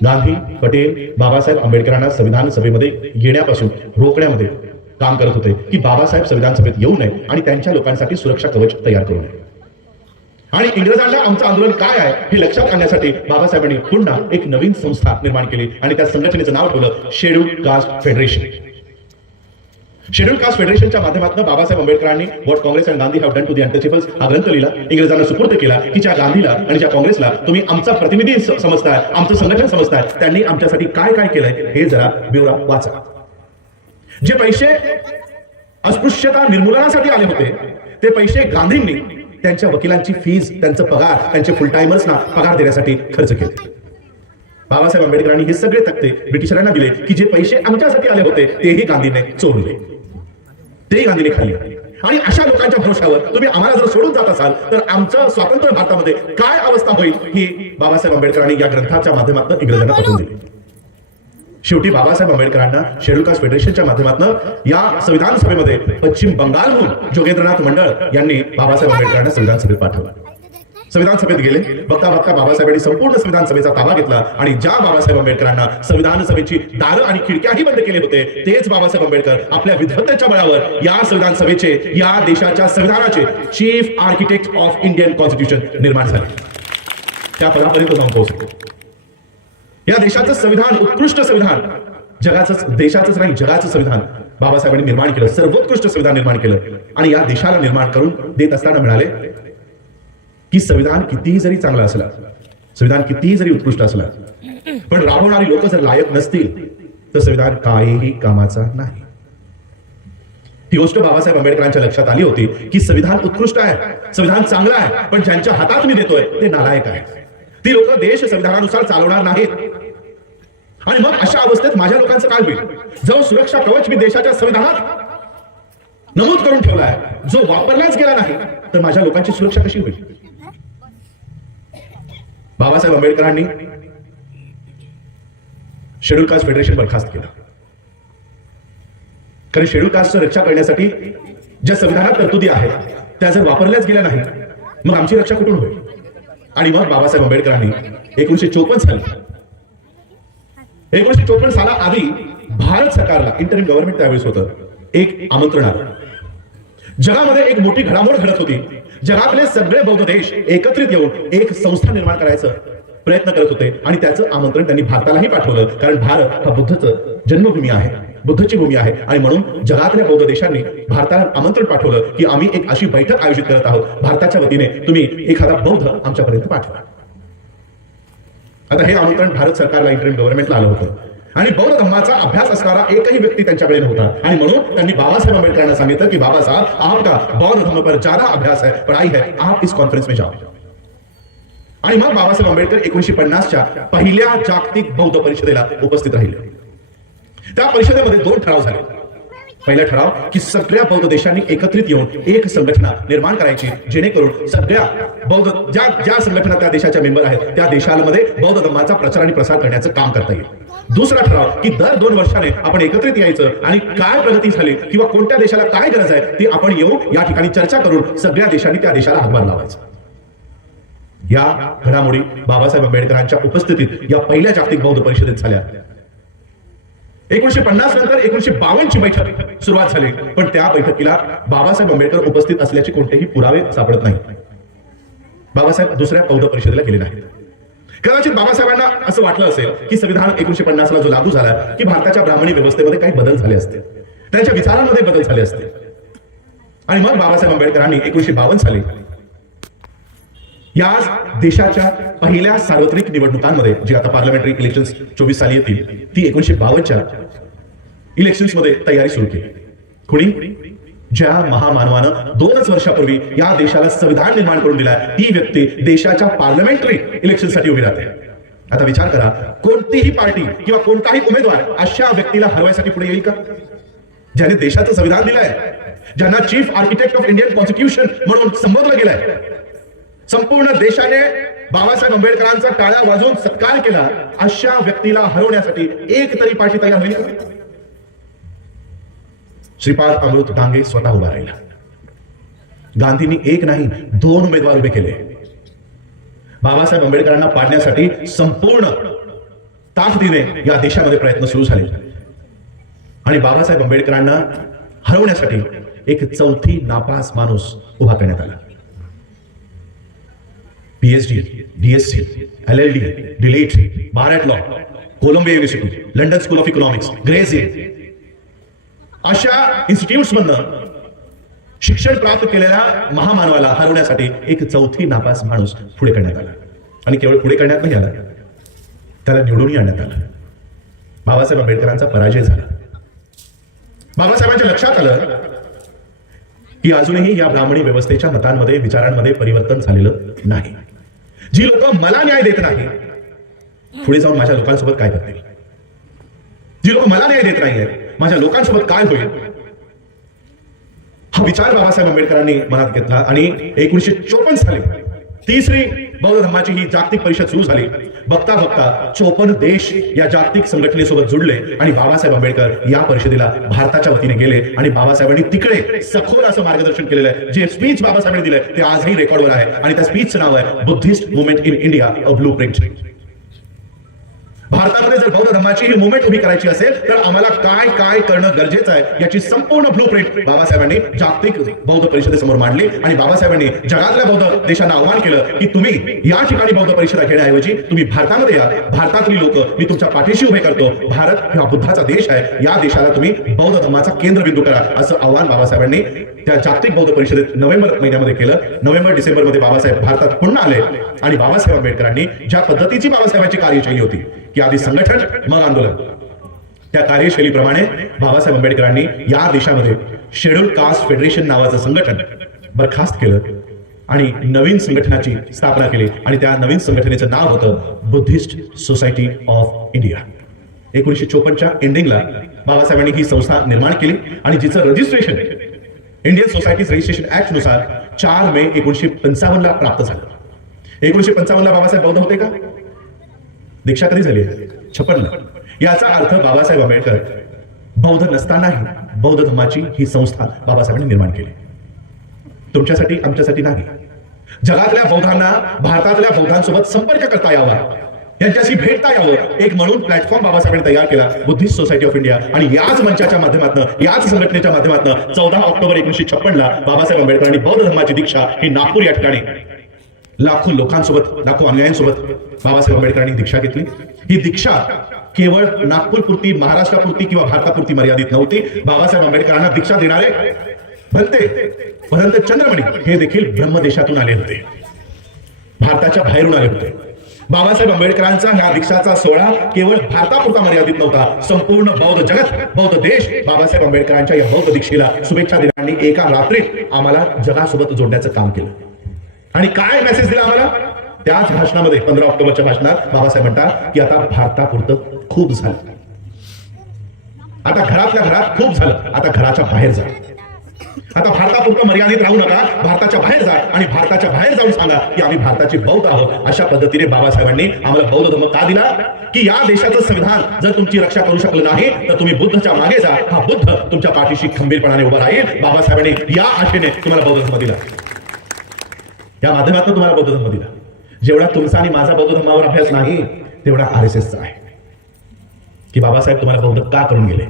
गांधी, पटेल बाबासाहेब आंबेडकरांना संविधान सभेमध्ये येण्यापासून रोखण्यामध्ये काम करत होते की बाबासाहेब संविधान सभेत येऊ नये आणि त्यांच्या लोकांसाठी सुरक्षा कवच तयार करू नये. आणि इंग्रजांना आमचं आंदोलन काय आहे हे लक्षात आणण्यासाठी बाबासाहेबांनी पुन्हा एक नवीन संस्था निर्माण केली आणि त्या संघटनेचं नाव ठेवलं scheduled caste federation. Scheduled caste फेडरेशनच्या माध्यमातून बाबासाहेब आंबेडकरांनी what Congress and Gandhi have done to the untouchables हा ग्रंथ लिहिला, इंग्रजांना सुपूर्द केला की ज्या गांधीला आणि ज्या काँग्रेसला तुम्ही आमचा प्रतिनिधी समजताय, आमचं संघटन समजताय, त्यांनी आमच्यासाठी काय काय केलंय हे जरा ब्यौरा वाचा. जे पैसे अस्पृश्यता निर्मूलनासाठी आले होते ते पैसे गांधींनी त्यांच्या वकिलांची फीज, त्यांचा पगार, त्यांचे फुल टाइमर्सना पगार देण्यासाठी खर्च केले. बाबासाहेब आंबेडकरांनी हे सगळे तक्ते ब्रिटिशांना दिले की जे पैसे आमच्यासाठी आले होते तेही गांधीने चोरले, तेही गांधीने खाल्ले. आणि अशा लोकांच्या भरोशावर तुम्ही आम्हाला जर सोडून जात असाल तर आमचं स्वातंत्र्य भारतामध्ये काय अवस्था होईल ही बाबासाहेब आंबेडकरांनी या ग्रंथाच्या माध्यमातून इंग्रजांना पटवून दिली. शेवटी बाबासाहेब आंबेडकरांना शेड्यूल्ड कास्ट फेडरेशनच्या माध्यमातून या संविधान सभेमध्ये पश्चिम बंगालहून जोगेंद्रनाथ मंडळ यांनी बाबासाहेब आंबेडकरांना संविधान सभेत पाठवलं. संविधान सभेत गेले. बघता बघता बाबासाहेबांनी संपूर्ण संविधान सभेचा ताबा घेतला आणि ज्या बाबासाहेब आंबेडकरांना संविधान सभेची दारं आणि खिडक्याही बंद केले होते तेच बाबासाहेब आंबेडकर आपल्या विद्वत्तेच्या बळावर या संविधान सभेचे, या देशाच्या संविधानाचे chief architect of Indian constitution निर्माण झाले. त्या पदापर्यंत जाऊन पोहोचले. या देशाचं संविधान, उत्कृष्ट संविधान, जगाचं, देशाचंच नाही जगाचं संविधान बाबासाहेबांनी निर्माण केलं, सर्वोत्कृष्ट संविधान निर्माण केलं. आणि या देशाला निर्माण करून देत असताना मिळाले की संविधान कितीही जरी चांगला असला, संविधान कितीही जरी उत्कृष्ट असला, पण राबवणारी लोक जर लायक नसतील तर संविधान काहीही कामाचा नाही. ही गोष्ट बाबासाहेब आंबेडकरांच्या लक्षात आली होती की संविधान उत्कृष्ट आहे, संविधान चांगलं आहे, पण ज्यांच्या हातात मी देतोय ते नालायक आहे. ती लोक देश संविधानानुसार चालवणार नाहीत. आणि मग अशा अवस्थेत माझ्या लोकांचं काय होईल? जो सुरक्षा कवच मी देशाच्या संविधानात नमूद करून ठेवला आहे, जो वापरलाच गेला नाही, तर माझ्या लोकांची सुरक्षा कशी होईल? बाबासाहेब आंबेडकरांनी शेड्यूल्ड कास्ट फेडरेशन बरखास्त केलं. कारण शेड्यूल्ड कास्टची रक्षा करण्यासाठी ज्या संविधानात तरतुदी आहेत त्या जर वापरल्याच गेल्या नाही मग आमची रक्षा कुठून होईल? आणि मग बाबासाहेब आंबेडकरांनी 1954 सालाआधी भारत सरकारला, इंटरिम गव्हर्नमेंट त्यावेळेस होतं, एक आमंत्रण आलं. जगामध्ये एक मोठी घडामोड घडत होती. जगातले सगळे बौद्ध देश एकत्रित येऊन एक संस्था निर्माण करायचं प्रयत्न करत होते आणि त्याचं आमंत्रण त्यांनी भारतालाही पाठवलं. कारण भारत हा बुद्धचं जन्मभूमी आहे, बुद्धची भूमी आहे. आणि म्हणून जगातल्या बौद्ध देशांनी भारताला आमंत्रण पाठवलं की आम्ही एक अशी बैठक आयोजित करत आहोत, भारताच्या वतीने तुम्ही एखादा बौद्ध आमच्यापर्यंत पाठवा. आता हे आमंत्रण भारत सरकारला, इंटरिम गव्हर्नमेंटला आलं होतं आणि बौद्ध धर्माचा अभ्यास असणारा एकही व्यक्ती त्यांच्याकडे नव्हता. आणि म्हणून त्यांनी बाबासाहेब आंबेडकरांना सांगितलं की बाबा साहब, आपका बौद्ध धर्म पर ज्यादा अभ्यास है, पढ़ाई है, आप इस कॉन्फ्रेंस में जाओ. आणि मग बाबासाहेब आंबेडकर 1950च्या पहिल्या जागतिक बौद्ध परिषदेला उपस्थित राहिले. त्या परिषदेमध्ये 2 ठराव झाले. पहिला ठराव की सगळ्या बौद्ध देशांनी एकत्रित येऊन एक संघटना निर्माण करायची जेणेकरून सगळ्या बौद्ध ज्या संघटना त्या देशाच्या मेंबर आहेत त्या देशांमध्ये बौद्ध धर्माचा प्रचार आणि प्रसार करण्याचं काम करता येईल. दुसरा ठराव की दर 2 वर्षाने आपण एकत्रित यायचं आणि काय प्रगती झाली किंवा कोणत्या देशाला काय गरज आहे ती आपण येऊ या ठिकाणी चर्चा करून सगळ्या देशांनी त्या देशाला हातभार लावायचा. या घडामोडी बाबासाहेब आंबेडकरांच्या उपस्थितीत या पहिल्या जागतिक बौद्ध परिषदेत झाल्या. 1950 नंतर 1952 ची बैठक सुरुवात झाली, पण त्या बैठकीला बाबासाहेब आंबेडकर उपस्थित असल्याचे कोणतेही पुरावे सापडत नाही. बाबासाहेब दुसऱ्या बौद्ध परिषदेला गेले नाहीत. कदाचित बाबासाहेबांना असं वाटलं असेल की संविधान 1950 ला जो लागू झाला की भारताच्या ब्राह्मणी व्यवस्थेमध्ये काही बदल झाले असते. त्यांच्या विचारांमध्ये बदल झाले असते. आणि मग बाबासाहेब आंबेडकरांनी 1952 साली या देशाच्या पहिल्या सार्वत्रिक निवडणुकांमध्ये, जी आता पार्लमेंटरी इलेक्शन्स 24 साली येतील, ती 1952च्या इलेक्शन्समध्ये तयारी सुरू केली. कुणी? ज्या महामानवानं 2च वर्षापूर्वी या देशाला संविधान निर्माण करून दिला, ती व्यक्ती देशाच्या पार्लमेंटरी इलेक्शनसाठी उभी राहते. आता विचार करा, कोणतीही पार्टी किंवा कोणताही उमेदवार अशा व्यक्तीला हरवायसाठी पुढे येईल का, ज्याने देशाचं संविधान दिलंय, ज्यांना chief architect of Indian constitution म्हणून संबोधलं गेलंय. संपूर्ण देशाने बाबासाहेब आंबेडकरांचा टाळ्या वाजवून सत्कार केला. अशा व्यक्तीला हरवण्यासाठी एक तरी पार्टी तयार होईल का? श्रीपाद अमृत डांगे स्वतः उभा राहिला. गांधींनी एक नाही 2 उमेदवार उभे केले. बाबासाहेब आंबेडकरांना पाडण्यासाठी संपूर्ण ताकदीने या देशामध्ये प्रयत्न सुरू झाले. आणि बाबासाहेब आंबेडकरांना हरवण्यासाठी एक चौथी नापास माणूस उभा करण्यात आला. PhD, DSc, LLD, DLitt, bar at law, Columbia university, London school of economics, Gray's अशा इन्स्टिट्यूट्स मधनं शिक्षण प्राप्त केलेल्या महामानवाला हरवण्यासाठी एक चौथी नापास माणूस पुढे करण्यात आला. आणि केवळ पुढे करण्यात नाही आला, त्याला निवडूनही आणण्यात आलं. बाबासाहेब आंबेडकरांचा पराजय झाला. बाबासाहेबांच्या लक्षात आलं की अजूनही या ब्राह्मणी व्यवस्थेच्या मतांमध्ये, विचारांमध्ये परिवर्तन झालेलं नाही. जी लोक मला न्याय देत नाही, पुढे जाऊन माझ्या लोकांसोबत काय करतील? जी लोक मला न्याय देत नाहीये, माझ्या लोकांसोबत काय होईल? हा विचार बाबासाहेब आंबेडकरांनी मनात घेतला. आणि 1954 साली 3री बौद्ध धर्माची ही जागतिक परिषद सुरू झाली. बघता बघता 54 देश या जागतिक संघटनेसोबत जुडले आणि बाबासाहेब आंबेडकर या परिषदेला भारताच्या वतीने गेले. आणि बाबासाहेबांनी तिकडे सखोल असं मार्गदर्शन केलेलं आहे. जे स्पीच बाबासाहेबांनी दिलंय ते आजही रेकॉर्डवर आहे. आणि त्या स्पीचचं नाव आहे Buddhist movement in India, a blue print. भारतामध्ये जर बौद्ध धर्माची ही मुवमेंट उभी करायची असेल तर आम्हाला काय काय करणं गरजेचं आहे याची संपूर्ण ब्लूप्रिंट बाबासाहेबांनी जागतिक बौद्ध परिषदेसमोर मांडली. आणि बाबासाहेबांनी जगातल्या बौद्ध देशांना आव्हान केलं की तुम्ही या ठिकाणी बौद्ध परिषदा घेण्याऐवजी तुम्ही भारतामध्ये या. भारतातली लोक मी तुमच्या पाठीशी उभे करतो. भारत हा बुद्धाचा देश आहे. या देशाला तुम्ही बौद्ध धर्माचा केंद्रबिंदू करा, असं आव्हान बाबासाहेबांनी त्या जागतिक बौद्ध परिषदेत नोव्हेंबर महिन्यामध्ये केलं. नोव्हेंबर डिसेंबर मध्ये बाबासाहेब भारतात पुन्हा आले. आणि बाबासाहेब आंबेडकरांनी ज्या पद्धतीची बाबासाहेबांची कार्यशैली होती की आधी संघटन मग आंदोलन, त्या कार्यशैलीप्रमाणे बाबासाहेब आंबेडकरांनी या देशामध्ये शेड्यूल्ड कास्ट फेडरेशन नावाचं संघटन बरखास्त केलं आणि नवीन संघटनाची स्थापना केली. आणि त्या नवीन संघटनेचं नाव होतं बुद्धिस्ट सोसायटी ऑफ इंडिया. 1954च्या एंडिंगला बाबासाहेबांनी ही संस्था निर्माण केली आणि जिचं registration Indian societies registration act नुसार 4 मे 1955 ला प्राप्त झालं. 1955 ला बाबासाहेब बौद्ध होते का? दीक्षा कधी झाली? 56 ला. याचा अर्थ बाबासाहेब आंबेडकर बौद्ध नसतानाही बौद्ध धर्माची ही संस्था बाबासाहेबांनी निर्माण केली. तुमच्यासाठी आमच्यासाठी नाही. जगातल्या बौद्धांना भारतातल्या बौद्धांसोबत संपर्क करता यावा, यांच्याशी भेटता यावं, एक म्हणून प्लॅटफॉर्म बाबासाहेबांनी तयार केला, बुद्धिस्ट सोसायटी ऑफ इंडिया. आणि याच मंचाच्या माध्यमातून, याच संघटनेच्या माध्यमातून 14 ऑक्टोबर 1956 ला बाबासाहेब आंबेडकरांनी बौद्ध धर्माची दीक्षा ही नागपूर या ठिकाणी लाखो लोकांसोबत, लाखो अनुयायांसोबत बाबासाहेब आंबेडकरांनी दीक्षा घेतली. ही दीक्षा केवळ नागपूरपुरती, महाराष्ट्रापुरती किंवा भारतापुरती मर्यादित नव्हती. बाबासाहेब आंबेडकरांना दीक्षा देणारे भंते चंद्रमणी हे देखील ब्रह्मदेशातून आले होते, भारताच्या बाहेरून आले होते. बाबासाहेब आंबेडकरांचा ह्या दीक्षाचा सोहळा केवळ भारतापुरता मर्यादित नव्हता. संपूर्ण बौद्ध जगत, बौद्ध देश बाबासाहेब आंबेडकरांच्या या बौद्ध दीक्षेला शुभेच्छा देणाऱ्यांनी एका रात्रीत आम्हाला जगासोबत जोडण्याचं काम केलं. आणि काय मेसेज दिला आम्हाला? त्याच भाषणामध्ये 15 ऑक्टोबरच्या भाषणात बाबासाहेब म्हणतात की आता भारतापुरतं खूप झालं, आता घरातल्या घरात खूप झालं, आता घराच्या बाहेर जा. आता भारतापुरतं मर्यादित राहू नका, भारताच्या बाहेर जा आणि भारताच्या बाहेर जाऊन सांगा की आम्ही भारताचे बौद्ध आहोत. अशा पद्धतीने बाबासाहेबांनी आम्हाला बौद्ध धर्म का दिला? की या देशाचं संविधान जर तुमची रक्षा करू शकलं नाही तर तुम्ही बुद्धच्या मागे जा. हा बुद्ध तुमच्या पाठीशी खंबीरपणाने उभा राहील. बाबासाहेबांनी या आशेने तुम्हाला बौद्ध धर्म दिला, या माध्यमातून तुम्हाला बौद्ध धर्म दिला. जेवढा तुमचा आणि माझा बौद्ध धर्मावर अभ्यास नाही तेवढा RSSचा आहे. की बाबासाहेब तुम्हाला बौद्ध का करून गेले,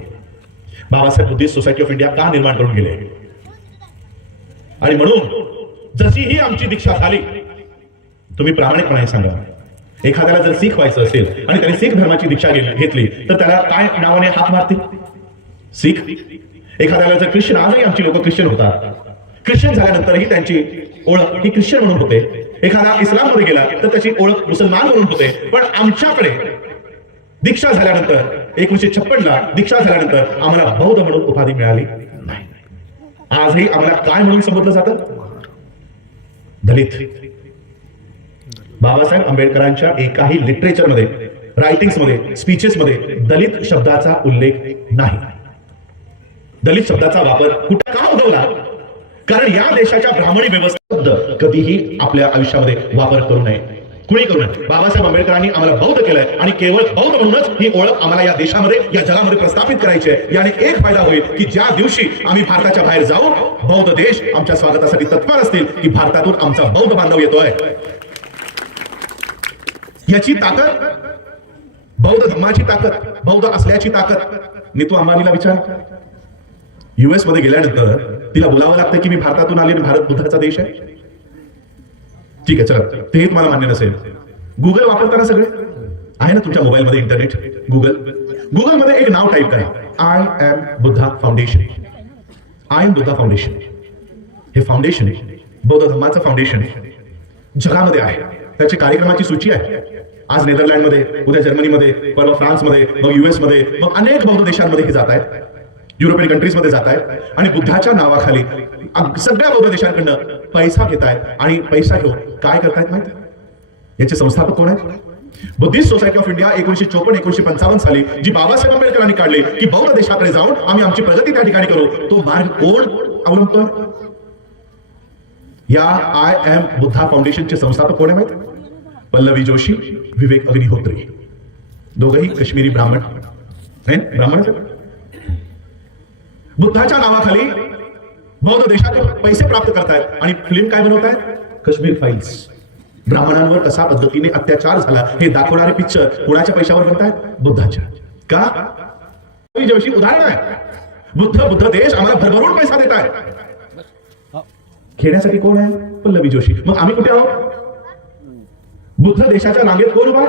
Babasaheb Buddhist society of India का निर्माण करून गेले. आणि म्हणून जशी ही आमची दीक्षा झाली, तुम्ही प्रामाणिकपणे सांगा, एखाद्याला जर शीख व्हायचं असेल आणि त्याने शीख धर्माची दीक्षा घेतली तर त्याला काय नावाने हाक मारतील? शीख. एखाद्याला जर ख्रिश्चन, आजही आमची लोक ख्रिश्चन होतात, ख्रिश्चन झाल्यानंतरही त्यांची ओळख ही ख्रिश्चन म्हणून होते. एखादा इस्लाममध्ये गेला तर त्याची ओळख मुसलमान म्हणून होते. पण आमच्याकडे दीक्षा झाल्यानंतर 1956ला दीक्षा झाल्यानंतर आम्हाला बौद्ध म्हणून उपाधी मिळाली नाही. आजही आम्हाला काय म्हणून संबोधलं जातं? दलित. बाबासाहेब आंबेडकरांच्या एकाही लिटरेचरमध्ये, रायटिंग्समध्ये, स्पीचेसमध्ये दलित शब्दाचा उल्लेख नाही. दलित शब्दाचा वापर कुठं का उगवला? कारण या देशाच्या ब्राह्मणी व्यवस्था कधीही आपल्या आयुष्यामध्ये वापर करू नये, कुणी करू नये. बाबासाहेब आंबेडकरांनी आम्हाला बौद्ध केलंय आणि केवळ बौद्ध म्हणूनच ही ओळख आम्हाला या देशामध्ये, या जगामध्ये प्रस्थापित करायची आहे. याने एक फायदा होईल की ज्या दिवशी आम्ही भारताच्या बाहेर जाऊ, बौद्ध देश आमच्या स्वागतासाठी तत्पर असतील की भारतातून आमचा बौद्ध बांधव येतोय. याची ताकद, बौद्ध धर्माची ताकद, बौद्ध असल्याची ताकद. नीतू अंबानीला विचार, US मध्ये गेल्यानंतर तिला बोलावं लागतं की मी भारतातून आले आणि भारत बुद्धाचा देश आहे. ठीक आहे, चला, तेही तुम्हाला मान्य नसेल. गुगल वापरताना सगळे आहे ना तुमच्या मोबाईलमध्ये इंटरनेट, गुगलमध्ये एक नाव टाईप करा, I am Buddha foundation. I am Buddha foundation हे फाउंडेशन बौद्ध धर्माचं फाउंडेशन जगामध्ये आहे. त्याची कार्यक्रमाची सूची आहे. आज नेदरलँडमध्ये, उद्या जर्मनीमध्ये, परवा फ्रान्समध्ये, मग US मध्ये, मग अनेक बौद्ध देशांमध्ये हे जात आहेत, युरोपियन कंट्रीजमध्ये जात आहेत आणि बुद्धाच्या नावाखाली सगळ्या बौद्ध देशांकडनं पैसा घेत आहेत. आणि पैसा घेऊन काय करतायत माहिती? याचे संस्थापक कोण आहेत? बुद्धिस्ट सोसायटी ऑफ इंडिया 1954-1955 साली जी बाबासाहेब आंबेडकरांनी काढली की बौद्ध देशाकडे जाऊन आम्ही आमची प्रगती त्या ठिकाणी करू, तो मार्ग कोण अवलंबतोय? या आय एम बुद्धा फाउंडेशनचे संस्थापक कोण आहे माहिती? पल्लवी जोशी, विवेक अग्निहोत्री. दोघंही काश्मीरी ब्राह्मण. ब्राह्मण बुद्धाच्या नावाखाली बौद्ध देशातून पैसे प्राप्त करतायत आणि फिल्म काय बनवतायत? काश्मीर फाईल्स. ब्राह्मणांवर कसा पद्धतीने अत्याचार झाला हे दाखवणारे पिक्चर कुणाच्या पैशावर बनतायत? बुद्धाच्या. का? जोशी उदाहरण आहे. बुद्ध देश आम्हाला भरभरून पैसा देत आहे. खेळण्यासाठी कोण आहे? पल्लवी जोशी. मग आम्ही कुठे आहोत? बुद्ध देशाच्या रांगेत कोण उभा?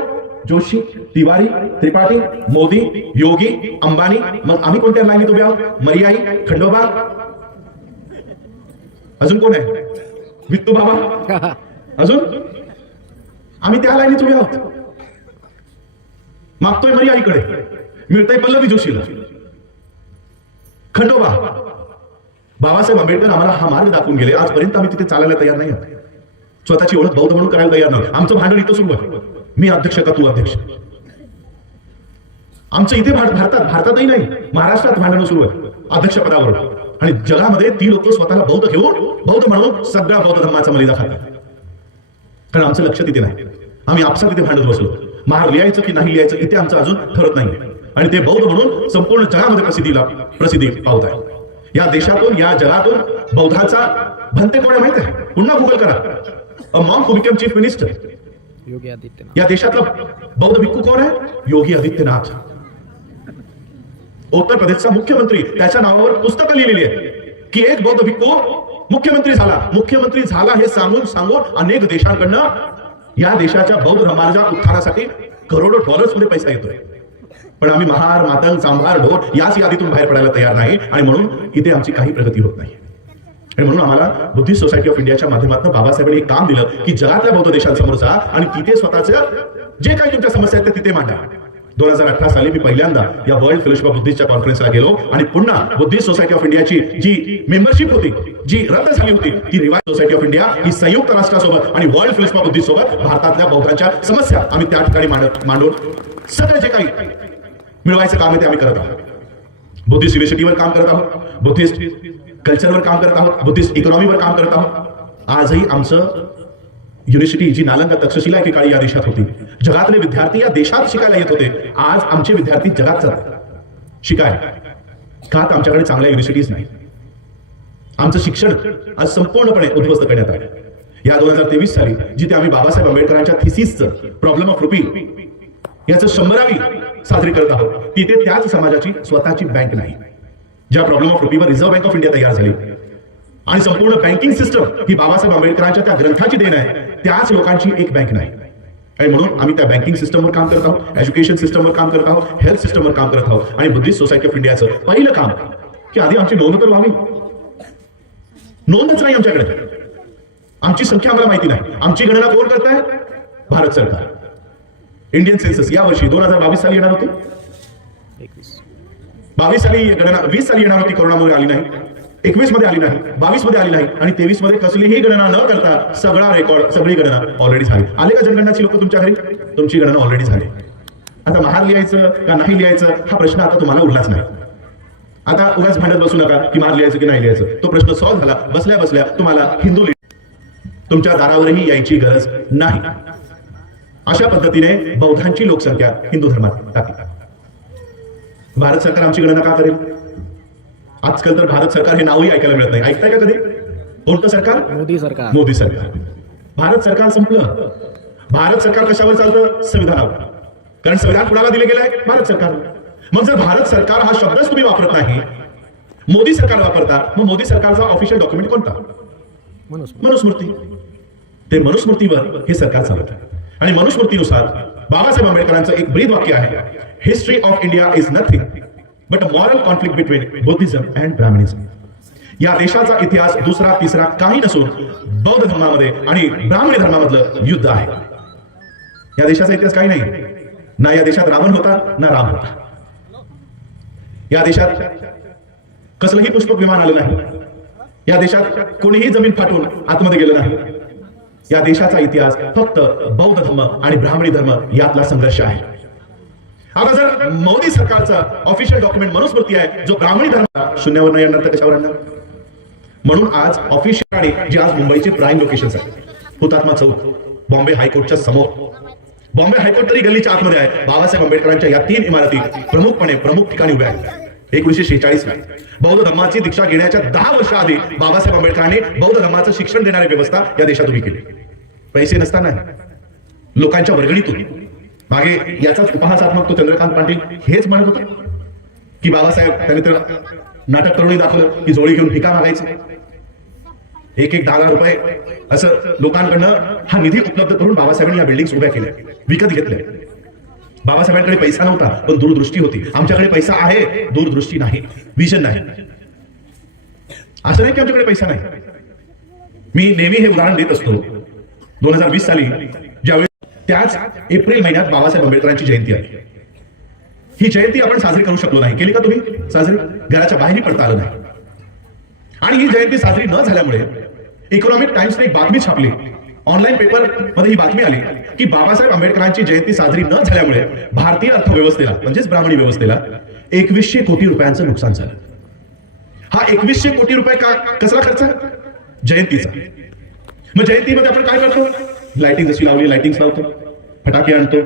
जोशी, तिवारी, त्रिपाठी, मोदी, योगी, अंबानी. मग आम्ही कोणत्या लाईनीत उभे आहोत? मरियाई, खंडोबा. अजून कोण आहे? वित्तू बाबा. अजून आम्ही त्या लाईनीत उभे आहोत. मागतोय मरियाईकडे, मिळतंय पल्लवी जोशीला. खंडोबा. बाबासाहेब आंबेडकर आम्हाला हा मार्ग दाखवून गेले. आजपर्यंत आम्ही तिथे चालायला तयार नाही आहोत. स्वतःची ओळख बौद्ध म्हणून करायला तयार नाही. आमचं भांडण इथं सुरू आहे. मी अध्यक्ष का तू अध्यक्ष? आमचं इथे भारतातही नाही, महाराष्ट्रात भांडण सुरू आहे अध्यक्ष पदावर. आणि जगामध्ये ती लोक स्वतःला बौद्ध घेऊन बौद्ध म्हणून सगळ्या बौद्ध धर्माचा मलिदा खातात. कारण आमचं लक्ष तिथे नाही. आम्ही आपसात तिथे भांडत बसलो. महार लिहायचं की नाही लिहायचं इथे आमचं अजून ठरत नाही. आणि ते बौद्ध म्हणून संपूर्ण जगामध्ये प्रसिद्धी पावत आहे. या देशातून, या जगातून बौद्धाचा भंते कोण आहे माहिती आहे? पुन्हा गुगल करा. A monk who became chief minister. Yogi Adityanath. या देशातला बौद्ध भिक्खू कोण आहे? योगी आदित्यनाथ. उत्तर प्रदेशचा मुख्यमंत्री, त्याच्या नावावर पुस्तकं लिहिलेली आहे की एक बौद्ध भिक्खू मुख्यमंत्री झाला हे सांगून अनेक देशांकडनं या देशाच्या बौद्ध धर्माच्या उत्थानासाठी करोडो डॉलर्स मध्ये पैसा येतोय. पण आम्ही महार, मातंग, चांभार, ढोर याच यादीतून बाहेर पडायला तयार नाही. आणि म्हणून इथे आमची काही प्रगती होत नाही. आणि म्हणून आम्हाला बुद्धिस्ट सोसायटी ऑफ इंडियाच्या माध्यमातून बाबासाहेबांनी एक काम दिलं की जगातल्या बौद्ध देशांसमोर जा आणि तिथे स्वतःचं जे काही तुमच्या समस्या आहेत ते तिथे मांडा. 2018 साली मी पहिल्यांदा या वर्ल्ड फेलोशिप ऑफ बुद्धिस्टच्या कॉन्फरन्सला गेलो आणि पुन्हा बुद्धिस्ट सोसायटी ऑफ इंडियाची जी मेंबरशिप होती, जी रद्द झाली होती, ती रिवाइव सोसायटी ऑफ इंडिया ही संयुक्त राष्ट्रासोबत आणि वर्ल्ड फेलोशिप ऑफ बुद्धिस्ट सोबत भारतातल्या बौद्धांच्या समस्या आम्ही त्या ठिकाणी मांडून सगळं जे काही मिळवायचं काम आहे ते आम्ही करत आहोत. बुद्धिस्ट युनिव्हर्सिटीवर काम करत आहोत, बुद्धिस्ट कल्चरवर काम करत आहोत, बुद्धिस्ट इकॉनॉमीवर काम करत आहोत. आजही आमचं युनिव्हर्सिटी जी नालंदा तक्षशिला एकेकाळी या देशात होती, जगातले विद्यार्थी या देशात शिकायला येत होते. आज आमचे विद्यार्थी जगात जातात शिकाय. का? तर आमच्याकडे चांगल्या युनिव्हर्सिटीज नाही. आमचं शिक्षण आज संपूर्णपणे उद्ध्वस्त करण्यात आलं. या 2023 साली जिथे आम्ही बाबासाहेब आंबेडकरांच्या थिसिसचं प्रॉब्लेम ऑफ रुपी याचं 100वी साजरी करत आहोत, तिथे त्याच समाजाची स्वतःची बँक नाही. ज्या प्रॉब्लेम ऑफ रुपीवर रिझर्व्ह बँक ऑफ इंडिया तयार झाली आणि संपूर्ण बँकिंग सिस्टम ही बाबासाहेब आंबेडकरांच्या त्या ग्रंथाची देण आहे, त्याच लोकांची एक बँक नाही. आणि म्हणून आम्ही त्या बँकिंग सिस्टमवर काम करत आहोत, एज्युकेशन सिस्टमवर काम करत आहोत, हेल्थ सिस्टमवर काम करत आहोत. आणि बुद्धिस्ट सोसायटी ऑफ इंडियाचं पहिलं काम की आधी आमची नोंद तर व्हावी. नोंदच नाही आमच्याकडे. आमची संख्या आम्हाला माहिती नाही. आमची गणना कोण करताय? भारत सरकार. इंडियन सेन्सस या वर्षी 2022 साली येणार होती. 22 साली गणना, 20 साली येणार होती, कोरोनामुळे आली नाही. 21 मध्ये आली नाही, 22 मध्ये आली नाही, आणि 23 मध्ये कसलीही गणना न करता सगळा रेकॉर्ड, सगळी गणना ऑलरेडी झाली. आले का जनगणनाची लोक तुमच्या घरी? तुमची गणना ऑलरेडी झाली. आता महार लिहायचं का नाही लिहायचं हा प्रश्न आता तुम्हाला उरलाच नाही. आता उगाच भांडत बसू नका की महार लिहायचं की नाही लिहायचं. तो प्रश्न सॉल्व्ह झाला. बसल्या बसल्या तुम्हाला हिंदू तुमच्या दारावरही यायची गरज नाही. अशा पद्धतीने बौद्धांची लोकसंख्या हिंदू धर्मात टाकली. भारत सरकार आमची गणना का करेल? आजकाल तर भारत सरकार हे नावही ऐकायला मिळत नाही. ऐकताय का कधी? कोणतं सरकार? मोदी सरकार. मोदी सरकार. भारत सरकार संपलं. भारत सरकार कशावर चालतं? संविधानावर. कारण संविधान कुणाला दिले गेलं आहे? भारत सरकार. मग जर भारत सरकार हा शब्दच तुम्ही वापरत नाही, मोदी सरकार वापरता, मग मोदी सरकारचा ऑफिशियल डॉक्युमेंट कोणता? मनुस्मृती. ते मनुस्मृतीवर हे सरकार चालत आहे. आणि मनुस्मृतीनुसार बाबासाहेब आंबेडकरांचं एक ब्रीद वाक्य आहे, history of India is nothing but a moral conflict between Buddhism and Brahmanism. या देशाचा इतिहास दुसरा तिसरा काही नसून बौद्ध धर्मामध्ये आणि ब्राह्मणी धर्मामधलं युद्ध आहे. या देशाचा इतिहास काही नाही. ना या देशात रावण होता ना राम होता. या देशात कसलंही पुष्पक विमान आलं नाही. या देशात कोणीही जमीन फाटून आतमध्ये गेलं नाही. या देशाचा इतिहास फक्त बौद्ध धर्म आणि ब्राह्मणी धर्म यातला संघर्ष आहे. आता जर मोदी सरकारचा ऑफिशियल डॉक्युमेंट मनुस्मृती आहे, जो ब्राह्मणी धर्म शून्यावर नाही येणार तर कशावर आणणार? म्हणून आज ऑफिशियल आणि जे आज मुंबईचे प्राईम लोकेशन्स आहेत, हुतात्मा चौक, बॉम्बे हायकोर्टच्या समोर, बॉम्बे हायकोर्ट तरी गल्लीच्या आतमध्ये आहे. बाबासाहेब आंबेडकरांच्या या 3 इमारती प्रमुख ठिकाणी उभ्या आहेत. 1946 ला बौद्ध धर्माची दीक्षा घेण्याच्या 10 वर्ष आधी बाबासाहेब आंबेडकरांनी बौद्ध धर्माचं शिक्षण देणारी व्यवस्था या देशात उभी केली. पैसे नसताना, लोकांच्या वर्गणीतून. मागे याचाच उपहासात्मक तो चंद्रकांत पाटील हेच म्हणत होता की बाबासाहेब, त्यांनी तर नाटक तरुणी दाखवलं की जोळी घेऊन फिका मागायचं, 1-1 10,000 रुपये असं लोकांकडनं हा निधी उपलब्ध करून बाबासाहेबांनी या बिल्डिंग्स उभ्या केल्या, विकत घेतल्या. बाबासाहेबांकडे पैसा नव्हता पण दूरदृष्टी होती. आमच्याकडे पैसा आहे, दूरदृष्टी नाही, विजन नाही. असं नाही की आमच्याकडे पैसा नाही. मी नेहमी हे उदाहरण देत असतो. 2020 साली ज्यावेळी त्याच एप्रिल महिन्यात बाबासाहेब आंबेडकरांची जयंती आहे. ही जयंती आपण साजरी करू शकलो नाही. केली का तुम्ही साजरी? घराच्या बाहेरही पडता आलं नाही. आणि ही जयंती साजरी न झाल्यामुळे इकॉनॉमिक टाइम्सने एक बातमी छापली, ऑनलाईन पेपर मध्ये ही बातमी आली की बाबासाहेब आंबेडकरांची जयंती साजरी न झाल्यामुळे भारतीय अर्थव्यवस्थेला म्हणजेच ब्राह्मणी व्यवस्थेला 2100 कोटी रुपयांचं नुकसान झालं. हा 2100 कोटी रुपये कसला खर्च? जयंतीचा. मग जयंतीमध्ये आपण काय करतो? लाइटिंग जशी लावली लाइटिंग लावतो, फटाके आणतो,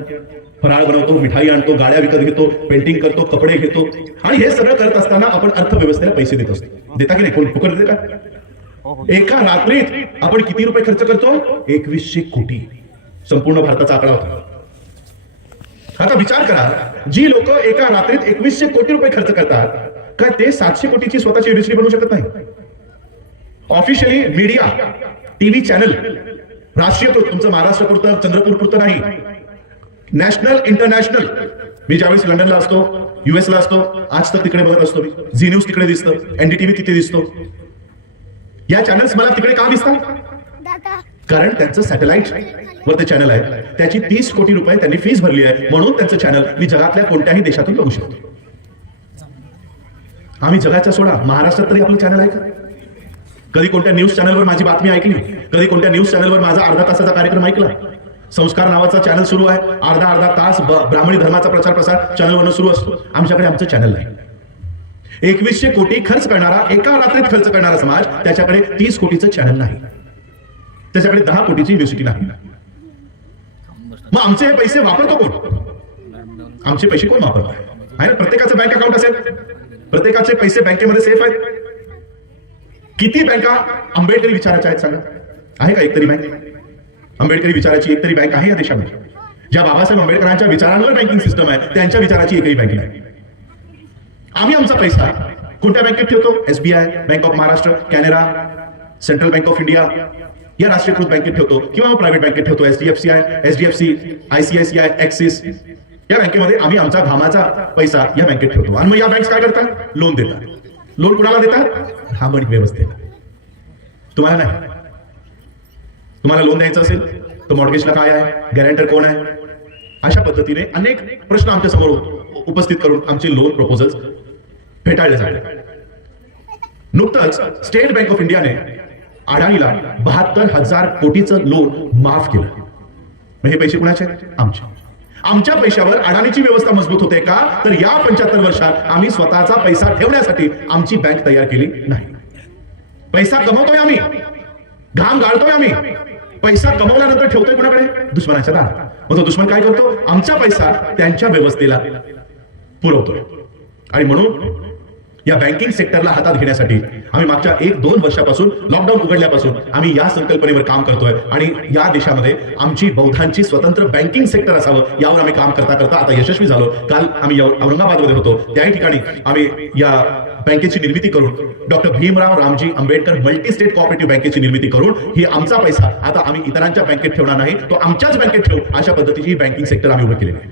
फराळ बनवतो, मिठाई आणतो, गाड्या विकत घेतो, पेंटिंग करतो, कपडे घेतो. आणि हे सगळं करत असताना आपण अर्थव्यवस्थेला पैसे देत असतो. देता की नाही? कोण फुकट देते का? एका रात्रीत आपण किती रुपये खर्च करतो? 2100 कोटी. संपूर्ण भारताचा आकडा होता. आता विचार करा, जी लोक एका रात्रीत 2100 कोटी रुपये खर्च करतात, काय ते 700 कोटीची स्वतःची इंडस्ट्री बनवू शकत नाही? ऑफिशियली मीडिया, टीव्ही चॅनल, राष्ट्रीयकृत, तुमचं महाराष्ट्र पुरतं, चंद्रपूर पुरतं नाही, नॅशनल, इंटरनॅशनल. मी ज्यावेळेस लंडनला असतो, US ला असतो, आज तर तिकडे बघत असतो मी. झी न्यूज तिकडे दिसतं, NDTV तिथे दिसतो. या चॅनल्स मला तिकडे का दिसतात? कारण त्यांचं सॅटेलाइट वर ते चॅनल आहे, त्याची 30 कोटी रुपये त्यांनी फीस भरली आहे, म्हणून त्यांचं चॅनल मी जगातल्या कोणत्याही देशातून बघू शकतो. आम्ही जगाच्या सोडा, महाराष्ट्रात तरी आपलं चॅनल आहे का? कधी कोणत्या न्यूज चॅनलवर माझी बातमी ऐकली? कधी कोणत्या न्यूज चॅनलवर माझा अर्धा तासाचा कार्यक्रम ऐकला? संस्कार नावाचा चॅनल सुरू आहे, अर्धा तास ब्राह्मणी धर्माचा प्रचार प्रसार चॅनलवरून सुरू असतो. आमच्याकडे आमचं चॅनल नाही. 2100 कोटी खर्च करणारा, एका रात्रीत खर्च करणारा समाज, त्याच्याकडे 30 कोटीचं चॅनल नाही, त्याच्याकडे 10 कोटीची युनिव्हर्सिटी नाही. मग आमचे हे पैसे वापरतो कोण? आमचे पैसे कोण वापरतो? आहे ना, प्रत्येकाचं बँक अकाउंट असेल, प्रत्येकाचे पैसे बँकेमध्ये सेफ आहेत. किती बँका आंबेडकरी विचाराच्या आहेत सांगा? आहे का एकतरी बँक? आंबेडकरी विचाराची एकतरी बँक आहे या देशामध्ये? ज्या बाबासाहेब आंबेडकरांच्या विचारांवर बँकिंग सिस्टम आहे, त्यांच्या विचाराची एकही बँक नाही. आम्ही आमचा पैसा कोणत्या बँकेत ठेवतो? SBI, bank of Maharashtra, Canara, central bank of India या राष्ट्रीयकृत बँकेत ठेवतो, किंवा प्रायव्हेट बँकेत ठेवतो. HDFC, ICICI, ऍक्सिस या बँकेमध्ये आम्ही आमचा घामाचा पैसा या बँकेत ठेवतो. आणि मग या बँक काय करतात? लोन देतात. लोन कुणाला देतात? प्रामाणिक व्यवस्थेला. तुम्हाला नाही. तुम्हाला लोन द्यायचं असेल तर मॉर्गेजला काय आहे, गॅरंटर कोण आहे, अशा पद्धतीने अनेक प्रश्न आमच्या समोर उपस्थित करून आमचे लोन प्रपोजल्स फेटाळले जाते. नुकतंच स्टेट बँक ऑफ इंडियाने अडाणीला 72,000 कोटीचं लोन माफ केलं. मग हे पैसे कुणाचे? आमचे. आमच्या पैशावर अडाणीची व्यवस्था मजबूत होते का? तर या 75 वर्षात आम्ही स्वतःचा पैसा ठेवण्यासाठी आमची बँक तयार केली नाही. पैसा कमवतोय आम्ही, घाम गाळतोय आम्ही, पैसा कमवल्यानंतर ठेवतोय कुणाकडे? दुश्मनाच्या दारात. मग तो दुश्मन काय करतो? आमचा पैसा त्यांच्या व्यवस्थेला पुरवतोय. आणि म्हणून या बँकिंग सेक्टरला हातात घेण्यासाठी आम्ही मागच्या 1-2 वर्षापासून, लॉकडाऊन उघडल्यापासून आम्ही या संकल्पनेवर काम करतोय. आणि या देशामध्ये आमची बौद्धांची स्वतंत्र बँकिंग सेक्टर असावं यावर आम्ही काम करता करता आता यशस्वी झालो. काल आम्ही औरंगाबादमध्ये होतो, त्याही ठिकाणी आम्ही या बँकेची निर्मिती करून, doctor Bhimrao Ramji Ambedkar multi state cooperative बँकेची निर्मिती करून, ही आमचा पैसा आता आम्ही इतरांच्या बँकेत ठेवणार नाही, तो आमच्याच बँकेत ठेवू, अशा पद्धतीची ही बँकिंग सेक्टर आम्ही उभं केलेली आहे.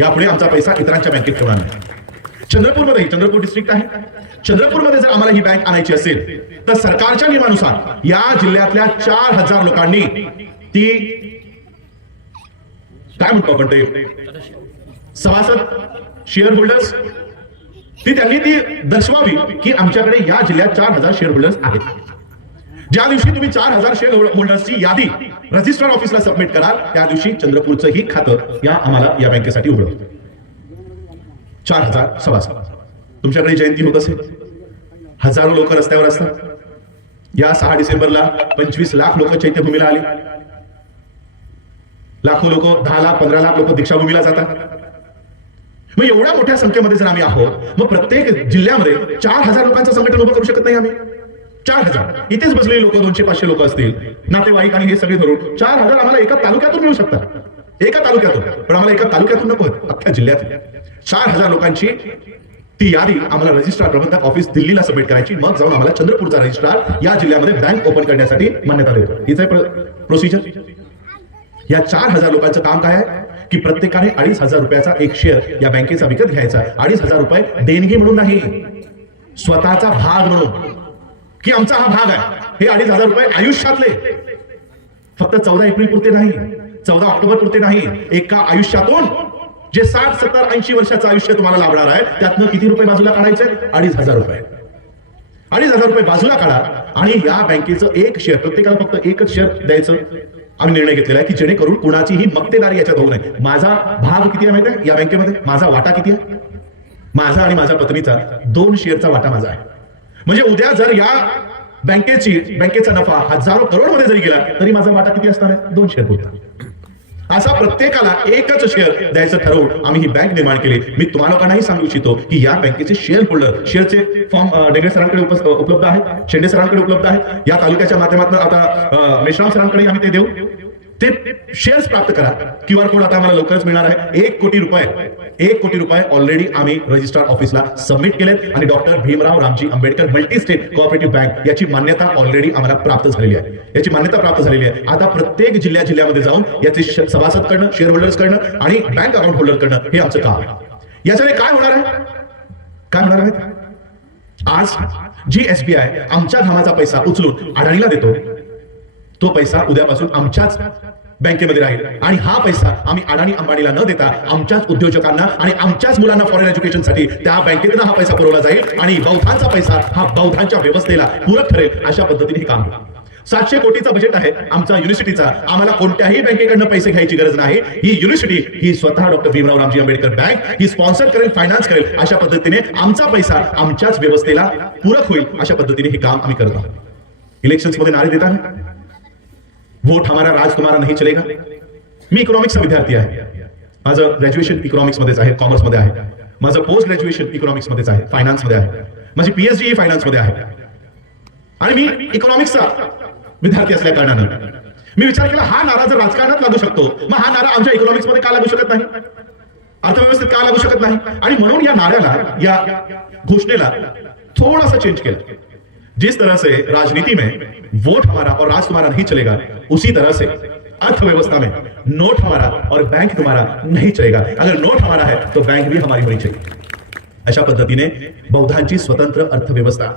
यापुढे आमचा पैसा इतरांच्या बँकेत ठेवणार नाही. चंद्रपूरमध्ये, चंद्रपूर डिस्ट्रिक्ट आहे, चंद्रपूरमध्ये जर आम्हाला ही बँक आणायची असेल तर सरकारच्या नियमानुसार या जिल्ह्यातल्या 4,000 लोकांनी ती, काय म्हणतो आपण ते, सभासद, शेअर होल्डर्स, त्यांनी ती दर्शवावी की आमच्याकडे या जिल्ह्यात 4,000 शेअर होल्डर्स आहेत. ज्या दिवशी तुम्ही 4,000 शेअर होल्डर्सची यादी रजिस्ट्रार ऑफिसला सबमिट कराल त्या दिवशी चंद्रपूरचं ही खातं आम्हाला या बँकेसाठी उघडलं. 4,000 सभासद. तुमच्याकडे जयंती होत असेल, हजारो लोक रस्त्यावर असतात. या 6 डिसेंबरला 25 लाख लोक चैत्यभूमीला आले. लाखो लोक, 10 लाख 15 लाख लोक दीक्षाभूमीला जातात. मग एवढ्या मोठ्या संख्येमध्ये जर आम्ही आहोत, मग प्रत्येक जिल्ह्यामध्ये 4,000 लोकांचं संघटन उभं करू शकत नाही आम्ही. 4,000 इथेच बसलेले लोक 200-500 लोक असतील, नातेवाईक आणि हे सगळे धरून 4,000 आम्हाला एका तालुक्यातून मिळू शकतात. एका तालुक्यातून, पण आम्हाला एका तालुक्यातून नको, अख्ख्या जिल्ह्यात 4,000 लोकांची ती यादी आम्हाला रजिस्ट्रार प्रबंधक ऑफिस दिल्लीला सबमिट करायची. मग जाऊन आम्हाला चंद्रपूरचा रजिस्ट्रार या जिल्ह्यामध्ये बँक ओपन करण्यासाठी मान्यता देतो. हीच आहे प्रोसिजर. या 4,000 लोकांचं काम काय आहे की प्रत्येकाने 2,500 रुपयाचा एक शेअर या बँकेचा विकत घ्यायचा. 2,500 रुपये देणगी म्हणून नाही, स्वतःचा भाग म्हणून, की आमचा हा भाग आहे. हे 2,500 रुपये आयुष्यातले, फक्त 14 एप्रिल पुरते नाही, 14 ऑक्टोबर पुरते नाही, एका आयुष्यातून जे 60, 70, 80 वर्षाचं आयुष्य तुम्हाला लाभणार आहे, त्यातनं किती रुपये बाजूला काढायचे? 2,500 रुपये. 2,500 रुपये बाजूला काढा आणि या बँकेचं एक शेअर, प्रत्येकाला फक्त एकच शेअर द्यायचं आम्ही निर्णय घेतलेला आहे, की जेणेकरून कुणाचीही मक्तेदारी याच्यात होऊ नये. माझा भाग किती आहे माहिती आहे या बँकेमध्ये? माझा वाटा किती आहे? माझा आणि माझ्या पत्नीचा 2 शेअरचा वाटा माझा आहे. म्हणजे उद्या जर या बँकेचा नफा हजारो करोड मध्ये जरी गेला तरी माझा वाटा किती असणार आहे? 2 शेअर पुरता. असा प्रत्येकाला एकच शेअर द्यायचं ठरवून आम्ही ही बँक निर्माण केली. मी तुम्हाला लोकांनाही सांगू इच्छितो की या बँकेचे शेअर होल्डर, शेअरचे फॉर्म डेगरे सरांकडे उपलब्ध आहेत, शेंडे सरांकडे उपलब्ध आहेत. या तालुक्याच्या माध्यमातून आता मेश्राम सरांकडे आम्ही ते देऊ. ते शेअर्स प्राप्त करा. QR कोड आता आम्हाला लवकरच मिळणार आहे. 1 कोटी रुपये ऑलरेडी आम्ही रजिस्ट्रार ऑफिसला सबमिट केलेत आणि doctor Bhimrao Ramji Ambedkar multi state cooperative bank याची मान्यता ऑलरेडी आम्हाला प्राप्त झालेली आहे. याची मान्यता प्राप्त झालेली आहे. आता प्रत्येक जिल्ह्यामध्ये जाऊन याचे सभासद करणं, शेअर होल्डर्स करणं आणि बँक अकाउंट होल्डर करणं हे आमचं काम आहे. याच्याने काय होणार आहे? काय होणार आहे? आज जी SBI आमच्या घामाचा पैसा उचलून अडाणीला देतो, तो पैसा उद्यापासून आमच्याच बँकेमध्ये राहील आणि हा पैसा आम्ही अडाणी अंबानीला न देता आमच्याच उद्योजकांना आणि आमच्याच मुलांना फॉरेन एज्युकेशनसाठी त्या बँकेतून हा पैसा पुरवला जाईल आणि बौद्धांचा पैसा हा बौद्धांच्या व्यवस्थेला पूरक ठरेल. अशा पद्धतीने हे काम होईल. 700 कोटीचा बजेट आहे आमचा युनिव्हर्सिटीचा. आम्हाला कोणत्याही बँकेकडनं पैसे घ्यायची गरज नाही. ही युनिव्हर्सिटी ही स्वतः डॉक्टर भीमराव रामजी आंबेडकर बँक ही स्पॉन्सर करेल, फायनान्स करेल. अशा पद्धतीने आमचा पैसा आमच्याच व्यवस्थेला पूरक होईल. अशा पद्धतीने हे काम आम्ही करत आहोत. इलेक्शन्स मध्ये नारे देताना वोट हमारा राज तुम्हारा नहीं चलेगा. मी इकॉनॉमिक्सचा विद्यार्थी आहे. माझं ग्रॅज्युएशन इकॉनॉमिक्स मध्येच आहे, कॉमर्स मध्ये आहे. माझं पोस्ट ग्रॅज्युएशन इकॉनॉमिक्स मध्येच आहे, फायनान्स मध्ये आहे. माझी PhD फायनान्स मध्ये आहे आणि मी इकॉनॉमिक्सचा विद्यार्थी असल्या कारणानं मी विचार केला, हा नारा जर राजकारणात लागू शकतो, मग हा नारा आमच्या इकॉनॉमिक्स मध्ये का लागू शकत नाही? अर्थव्यवस्थेत का लागू शकत नाही? आणि म्हणून या नाऱ्याला, या घोषणेला थोडासा चेंज केला. जिस तरह से राजनीति में वोट हमारा और राज तुम्हारा नहीं चलेगा, उसी तरह से अर्थव्यवस्था में नोट हमारा और बैंक तुम्हारा नहीं चलेगा. अगर नोट हमारा है तो बैंक भी हमारी होनी चाहिए. अशा पद्धतीने बौद्धांची स्वतंत्र अर्थव्यवस्था.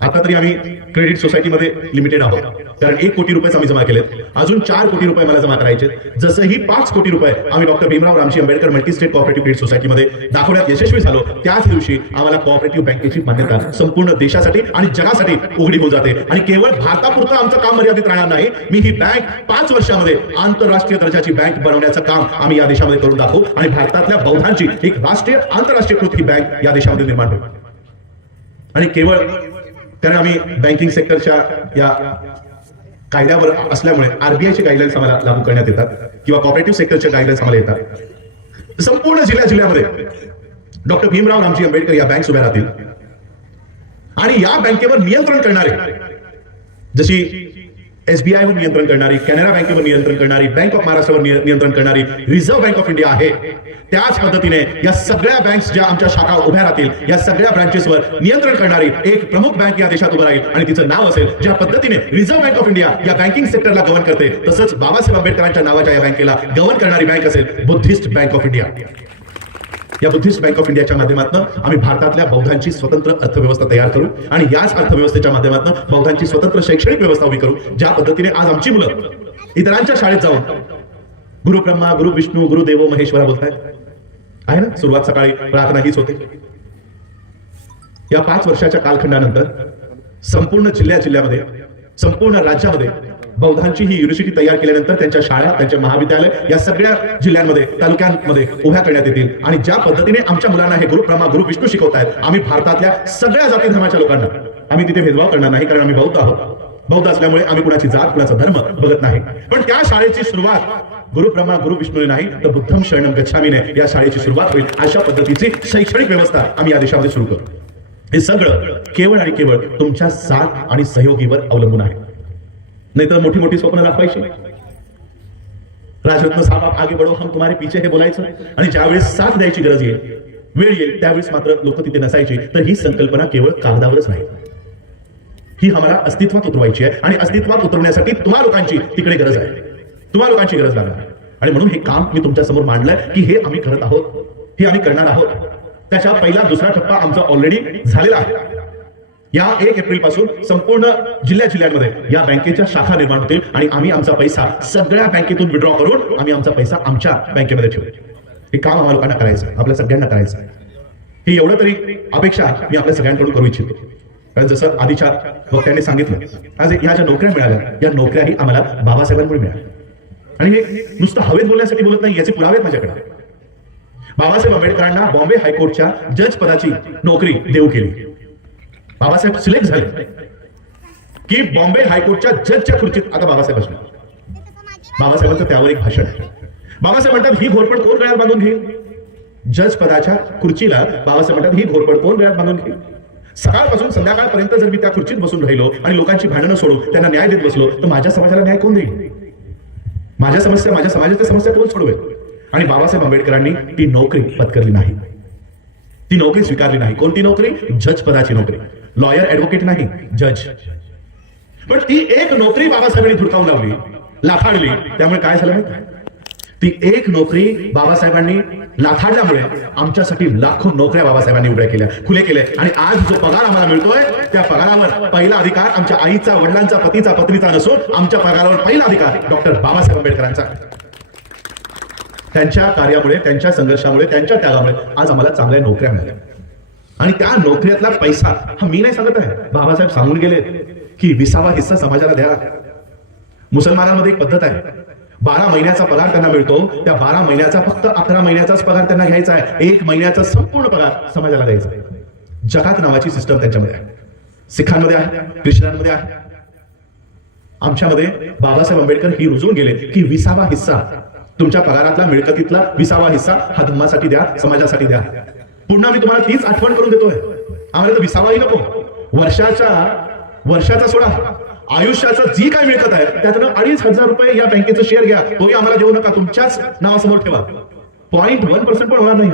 आता तरी आम्ही क्रेडिट सोसायटीमध्ये लिमिटेड आहोत, कारण 1 कोटी रुपये आम्ही जमा केलेत. अजून 4 कोटी रुपये मला जमा करायचे. जसंही 5 कोटी रुपये आम्ही doctor Bhimrao Ramji Ambedkar multi state cooperative credit सोसायटीमध्ये दाखवण्यात यशस्वी झालो, त्याच दिवशी आम्हाला कोऑपरेटिव्ह बँकेची मान्यता संपूर्ण देशासाठी आणि जगासाठी उघडी होऊन जाते. आणि केवळ भारतापुरतं आमचं काम मर्यादित राहणार नाही. मी ही बँक 5 वर्षामध्ये आंतरराष्ट्रीय दर्जाची बँक बनवण्याचं काम आम्ही या देशामध्ये करून दाखवू आणि भारतातल्या बौद्धांची एक राष्ट्रीय आंतरराष्ट्रीयकृत ही बँक या देशामध्ये निर्माण होईल. आणि केवळ कारण आम्ही बँकिंग सेक्टरच्या या कायद्यावर असल्यामुळे आरबीआयचे गाईडलाईन्स आम्हाला लागू करण्यात येतात किंवा कॉपरेटिव्ह सेक्टरचे गाईडलाईन्स आम्हाला येतात. संपूर्ण जिल्ह्यामध्ये डॉक्टर भीमराव रामजी आंबेडकर या बँक उभ्या राहतील आणि या बँकेवर नियंत्रण करणारे, जशी SBI वर नियंत्रण करणारी, कॅनरा बँकेवर नियंत्रण करणारी, बँक ऑफ महाराष्ट्रावर नियंत्रण करणारी रिझर्व्ह बँक ऑफ इंडिया आहे, त्याच पद्धतीने या सगळ्या बँक्स ज्या आमच्या शाखा उभ्या राहतील, या सगळ्या ब्रांचेसवर नियंत्रण करणारी एक प्रमुख बँक या देशात उभं राहील आणि तिचं नाव असेल, ज्या पद्धतीने रिझर्व्ह बँक ऑफ इंडिया या बँकिंग सेक्टरला गव्हर्न करते, तसंच बाबासाहेब आंबेडकरांच्या नावाच्या या बँकेला गव्हर्न करणारी बँक असेल बुद्धिस्ट बँक ऑफ इंडिया. या बुद्धिस्ट बँक ऑफ इंडियाच्या माध्यमातून आम्ही भारतातल्या बौद्धांची स्वतंत्र अर्थव्यवस्था तयार करू आणि याच अर्थव्यवस्थेच्या माध्यमातून बौद्धांची स्वतंत्र शैक्षणिक व्यवस्था उभी करू. ज्या पद्धतीने आज आमची मुलं इतरांच्या शाळेत जाऊन गुरु ब्रह्मा, गुरु विष्णू, गुरु देवो महेश्वरा बोलतायत, आहे ना, सुरुवात सकाळी प्रार्थना हीच होते. या 5 वर्षाच्या कालखंडानंतर संपूर्ण जिल्ह्यामध्ये, संपूर्ण राज्यामध्ये बौद्धांची ही युनिव्हर्सिटी तयार केल्यानंतर त्यांच्या शाळा, त्यांचे महाविद्यालय या सगळ्या जिल्ह्यांमध्ये, तालुक्यांमध्ये उभ्या करण्यात येतील. आणि ज्या पद्धतीने आमच्या मुलांना हे गुरु ब्रह्मा, गुरु विष्णू शिकवतायत, आम्ही भारतातल्या सगळ्या जाती धर्माच्या लोकांना आम्ही तिथे भेदभाव करणार नाही, कारण आम्ही बौद्ध आहोत. बौद्ध असल्यामुळे आम्ही कुणाची जात, कुणाचा धर्म बघत नाही. पण त्या शाळेची सुरुवात गुरु ब्रह्मा, गुरु विष्णूने नाही तर बुद्धम शरणम गच्छामीने या शाळेची सुरुवात होईल. अशा पद्धतीची शैक्षणिक व्यवस्था आम्ही या देशामध्ये सुरू करू. हे सगळं केवळ आणि केवळ तुमच्या साथ आणि सहयोगीवर अवलंबून आहे. नाहीतर मोठी मोठी स्वप्न दाखवायची, राजरत्न साहब आप आगे बढ़ो हम तुम्हारे पीछे हे बोलायचं, आणि ज्यावेळेस साथ द्यायची गरज येईल, वेळ येईल, त्यावेळेस मात्र लोक तिथे नसायची. तर ही संकल्पना केवळ कागदावरच नाही, ही आम्हाला अस्तित्वात उतरवायची आहे. आणि अस्तित्वात उतरवण्यासाठी तुम्हा लोकांची तिकडे गरज आहे, तुम्हा लोकांची गरज लागणार. आणि म्हणून हे काम मी तुमच्या समोर मांडलंय की हे आम्ही करत आहोत, हे आम्ही करणार आहोत. त्याच्या पहिला दुसरा टप्पा आमचा ऑलरेडी झालेला आहे. या 1 एप्रिल पासून संपूर्ण जिल्ह्यामध्ये या बँकेच्या शाखा निर्माण होतील आणि आम्ही आमचा पैसा सगळ्या बँकेतून विड्रॉ करून आम्ही आमचा पैसा आमच्या बँकेमध्ये ठेवू. हे काम आम्हाला लोकांना करायचं, आपल्या सगळ्यांना करायचं. हे एवढं तरी अपेक्षा मी आपल्या सगळ्यांकडून करू इच्छितो. कारण जसं आधीच्या वक्त्यांनी सांगितलं, आज ह्या ज्या नोकऱ्या मिळाल्या, या नोकऱ्याही आम्हाला बाबासाहेबांमुळे मिळाल्या. आणि हे नुसतं हवेत बोलण्यासाठी बोलत नाही, याचे पुरावे माझ्याकडे. बाबासाहेब आंबेडकरांना बॉम्बे हायकोर्टच्या जज पदाची नोकरी देऊ केली. बाबासाहेब सिलेक्ट झाले की बॉम्बे हायकोर्टच्या जजच्या खुर्चीत आता बाबासाहेब असणार. बाबासाहेबांचं त्यावर एक भाषण आहे. बाबासाहेब म्हणतात, ही घोरपड कोण गळ्यात बांधून घेईल? जज पदाच्या खुर्चीला बाबासाहेब म्हणतात, ही घोरपड कोण गळ्यात बांधून घेईल? सकाळपासून संध्याकाळपर्यंत जर मी त्या खुर्चीत बसून राहिलो आणि लोकांची भांडणं सोडून त्यांना न्याय देत बसलो, तर माझ्या समाजाला न्याय कोण देईल? माझ्या समस्या, माझ्या समाजाच्या समस्या कोण सोडवेल? आणि बाबासाहेब आंबेडकरांनी ती नोकरी पत्करली नाही, ती नोकरी स्वीकारली नाही. कोणती नोकरी? जज पदाची नोकरी. लॉयर, ऍडव्होकेट नाही, जज. पण ती एक नोकरी बाबासाहेबांनी धुडकावून लावली, लाथाडली. त्यामुळे काय झालं माहिती? ती एक नोकरी बाबासाहेबांनी लाथाडल्यामुळे आमच्यासाठी लाखो नोकऱ्या बाबासाहेबांनी उभ्या केल्या, खुले केले. आणि आज जो पगार आम्हाला मिळतोय, त्या पगारावर पहिला अधिकार आमच्या आईचा, वडिलांचा, पतीचा, पत्नीचा नसून आमच्या पगारावर पहिला अधिकार डॉक्टर बाबासाहेब आंबेडकरांचा. त्यांच्या कार्यामुळे, त्यांच्या संघर्षामुळे, त्यांच्या त्यागामुळे आज आम्हाला चांगल्या नोकऱ्या मिळाल्या. आणि त्या नोकरीतला पैसा हा मी नाही सांगत आहे, बाबासाहेब सांगून गेले की 20वा हिस्सा समाजाला द्या. मुसलमानांमध्ये एक पद्धत आहे, 12 महिन्याचा पगार त्यांना मिळतो, त्या 12 महिन्याचा फक्त 11 महिन्याचाच पगार त्यांना घ्यायचा आहे. 1 महिन्याचा संपूर्ण पगार समाजाला द्यायचा आहे. जकात नावाची सिस्टम त्यांच्यामध्ये आहे, सिखांमध्ये आहे, ख्रिश्चनांमध्ये आहे. आमच्यामध्ये बाबासाहेब आंबेडकर ही रुजवून गेले की 20वा हिस्सा तुमच्या पगारातला, मिळकतीतला 20वा हिस्सा हा धर्मासाठी द्या, समाजासाठी द्या. पुन्हा मी तुम्हाला तीच आठवण करून देतोय, आम्हाला तर 20वाही नको. वर्षाचा सोडा, आयुष्याचं जी काय मिळकत आहे त्यातनं 2,500 रुपये या बँकेचं शेअर घ्या, तोही आम्हाला देऊ नका, तुमच्याच नावासमोर ठेवा. 0.1% पण होणार नाही,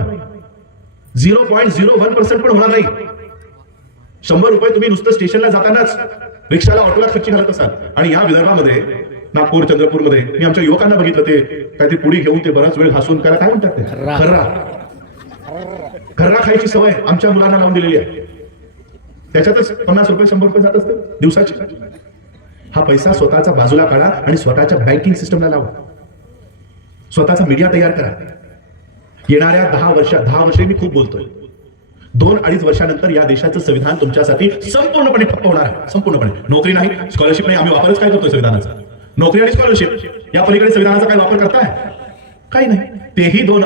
0.01% पण होणार नाही. 100 रुपये तुम्ही नुसतं स्टेशनला जातानाच रिक्षाला, ऑटोला खर्ची घालत असाल. आणि या विदर्भामध्ये, नागपूर, चंद्रपूरमध्ये मी आमच्या युवकांना बघितलं, ते काहीतरी पुडी घेऊन ते बराच वेळ घासून, काय म्हणतात ते, खर्रा, घरला खायची सवय आमच्या मुलांना लावून दिलेली आहे. त्याच्यातच 50 रुपये 100 रुपये जात असते दिवसाची. हा पैसा स्वतःचा बाजूला काढा आणि स्वतःच्या बँकिंग सिस्टमला लावा. स्वतःचा मीडिया तयार करा. येणाऱ्या 10 वर्षे मी खूप बोलतोय, 2-2.5 वर्षानंतर या देशाचं संविधान तुमच्यासाठी संपूर्णपणे ठप्प होणार आहे. संपूर्णपणे. नोकरी नाही, स्कॉलरशिप नाही. आम्ही वापरच काय करतोय संविधानाचा? नोकरी आणि स्कॉलरशिप. या पलीकडे संविधानाचा काय वापर करताय? काही नाही. तेही 2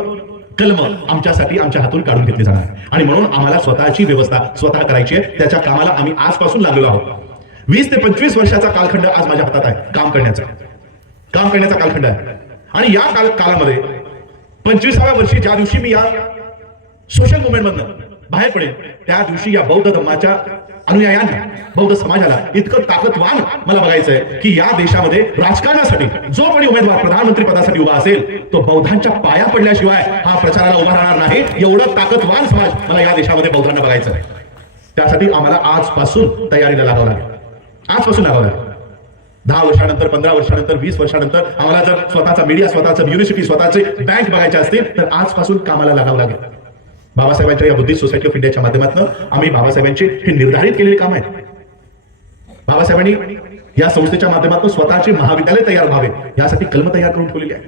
कलम आमच्यासाठी आमच्या हातून काढून घेतली जाणार. आणि म्हणून आम्हाला स्वतःची व्यवस्था स्वतः करायची आहे. त्याच्या कामाला आम्ही आजपासून लागलेलो आहोत. 20 ते 25 वर्षाचा कालखंड आज माझ्या हातात आहे. काम करण्याचा कालखंड आहे. आणि या कालामध्ये 25व्या वर्षी ज्या दिवशी मी या सोशल मुवमेंट मधनं बाहेर पडेल, त्या दिवशी या बौद्ध धर्माच्या अनुयायांना, बौद्ध समाजाला इतकं ताकदवान मला बघायचं आहे की या देशामध्ये राजकारणासाठी जो कोणी उमेदवार प्रधानमंत्री पदासाठी उभा असेल तो बौद्धांच्या पाया पडल्याशिवाय हा प्रचाराला उभा राहणार नाही. एवढं ताकदवान समाज मला या देशामध्ये बौद्धांना बघायचं आहे. त्यासाठी आम्हाला आजपासून तयारीला लागावं लागेल. आजपासून लागावं लागेल. 10 वर्षानंतर, 15 वर्षानंतर, 20 वर्षानंतर आम्हाला जर स्वतःचा मीडिया, स्वतःचं युनिव्हर्सिटी, स्वतःचे बँक बघायचे असतील तर आजपासून कामाला लागावं लागेल. बाबासाहेबांच्या या बुद्धिस्ट सोसायटी ऑफ इंडियाच्या माध्यमातून आम्ही बाबासाहेबांचे हे निर्धारित केलेले काम आहे. बाबासाहेबांनी या संस्थेच्या माध्यमातून स्वतःचे महाविद्यालय तयार व्हावे यासाठी कलम तयार करून ठेवलेली आहे.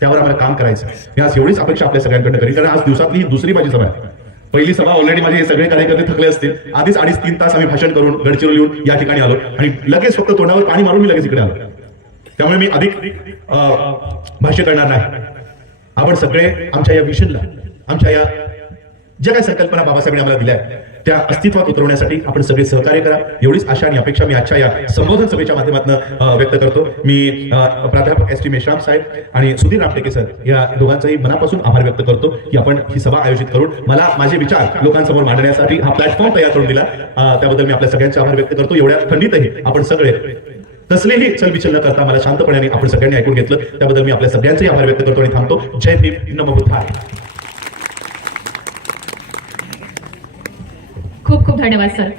त्यावर आम्हाला काम करायचं आहे. मी आज एवढीच अपेक्षा आपल्या सगळ्यांकडून करेन, कारण आज दिवसातली ही दुसरी माझी सभा आहे. पहिली सभा ऑलरेडी माझे हे सगळे कार्यकर्ते थकले असतील. आधीच 2.5-3 तास आम्ही भाषण करून गडचिरोली येऊन या ठिकाणी आलो आणि लगेच फक्त तोंडावर पाणी मारून मी लगेच इकडे आलो. त्यामुळे मी अधिक भाष्य करणार नाही. आपण सगळे आमच्या या विजनला, आमच्या या ज्या काही संकल्पना बाबासाहेबांनी आम्हाला दिल्या त्या अस्तित्वात उतरवण्यासाठी आपण सगळे सहकार्य करा. एवढीच आशा आणि अपेक्षा मी आजच्या या संबोधन सभेच्या माध्यमातून व्यक्त करतो. मी प्राध्यापक S.T. मेश्राम साहेब आणि सुधीर रामटेके सर या दोघांचाही मनापासून आभार व्यक्त करतो की आपण ही सभा आयोजित करून मला माझे विचार लोकांसमोर मांडण्यासाठी हा प्लॅटफॉर्म तयार करून दिला. त्याबद्दल मी आपल्या सगळ्यांचे आभार व्यक्त करतो. एवढ्या थंडीतही आपण सगळे कसलेही चलबिचल न करता मला शांतपणे आपण सगळ्यांनी ऐकून घेतलं. त्याबद्दल मी आपल्या सगळ्यांचे आभार व्यक्त करतो आणि थांबतो. जय भीम, नमो बुद्धाय. खूप खूप धन्यवाद सर.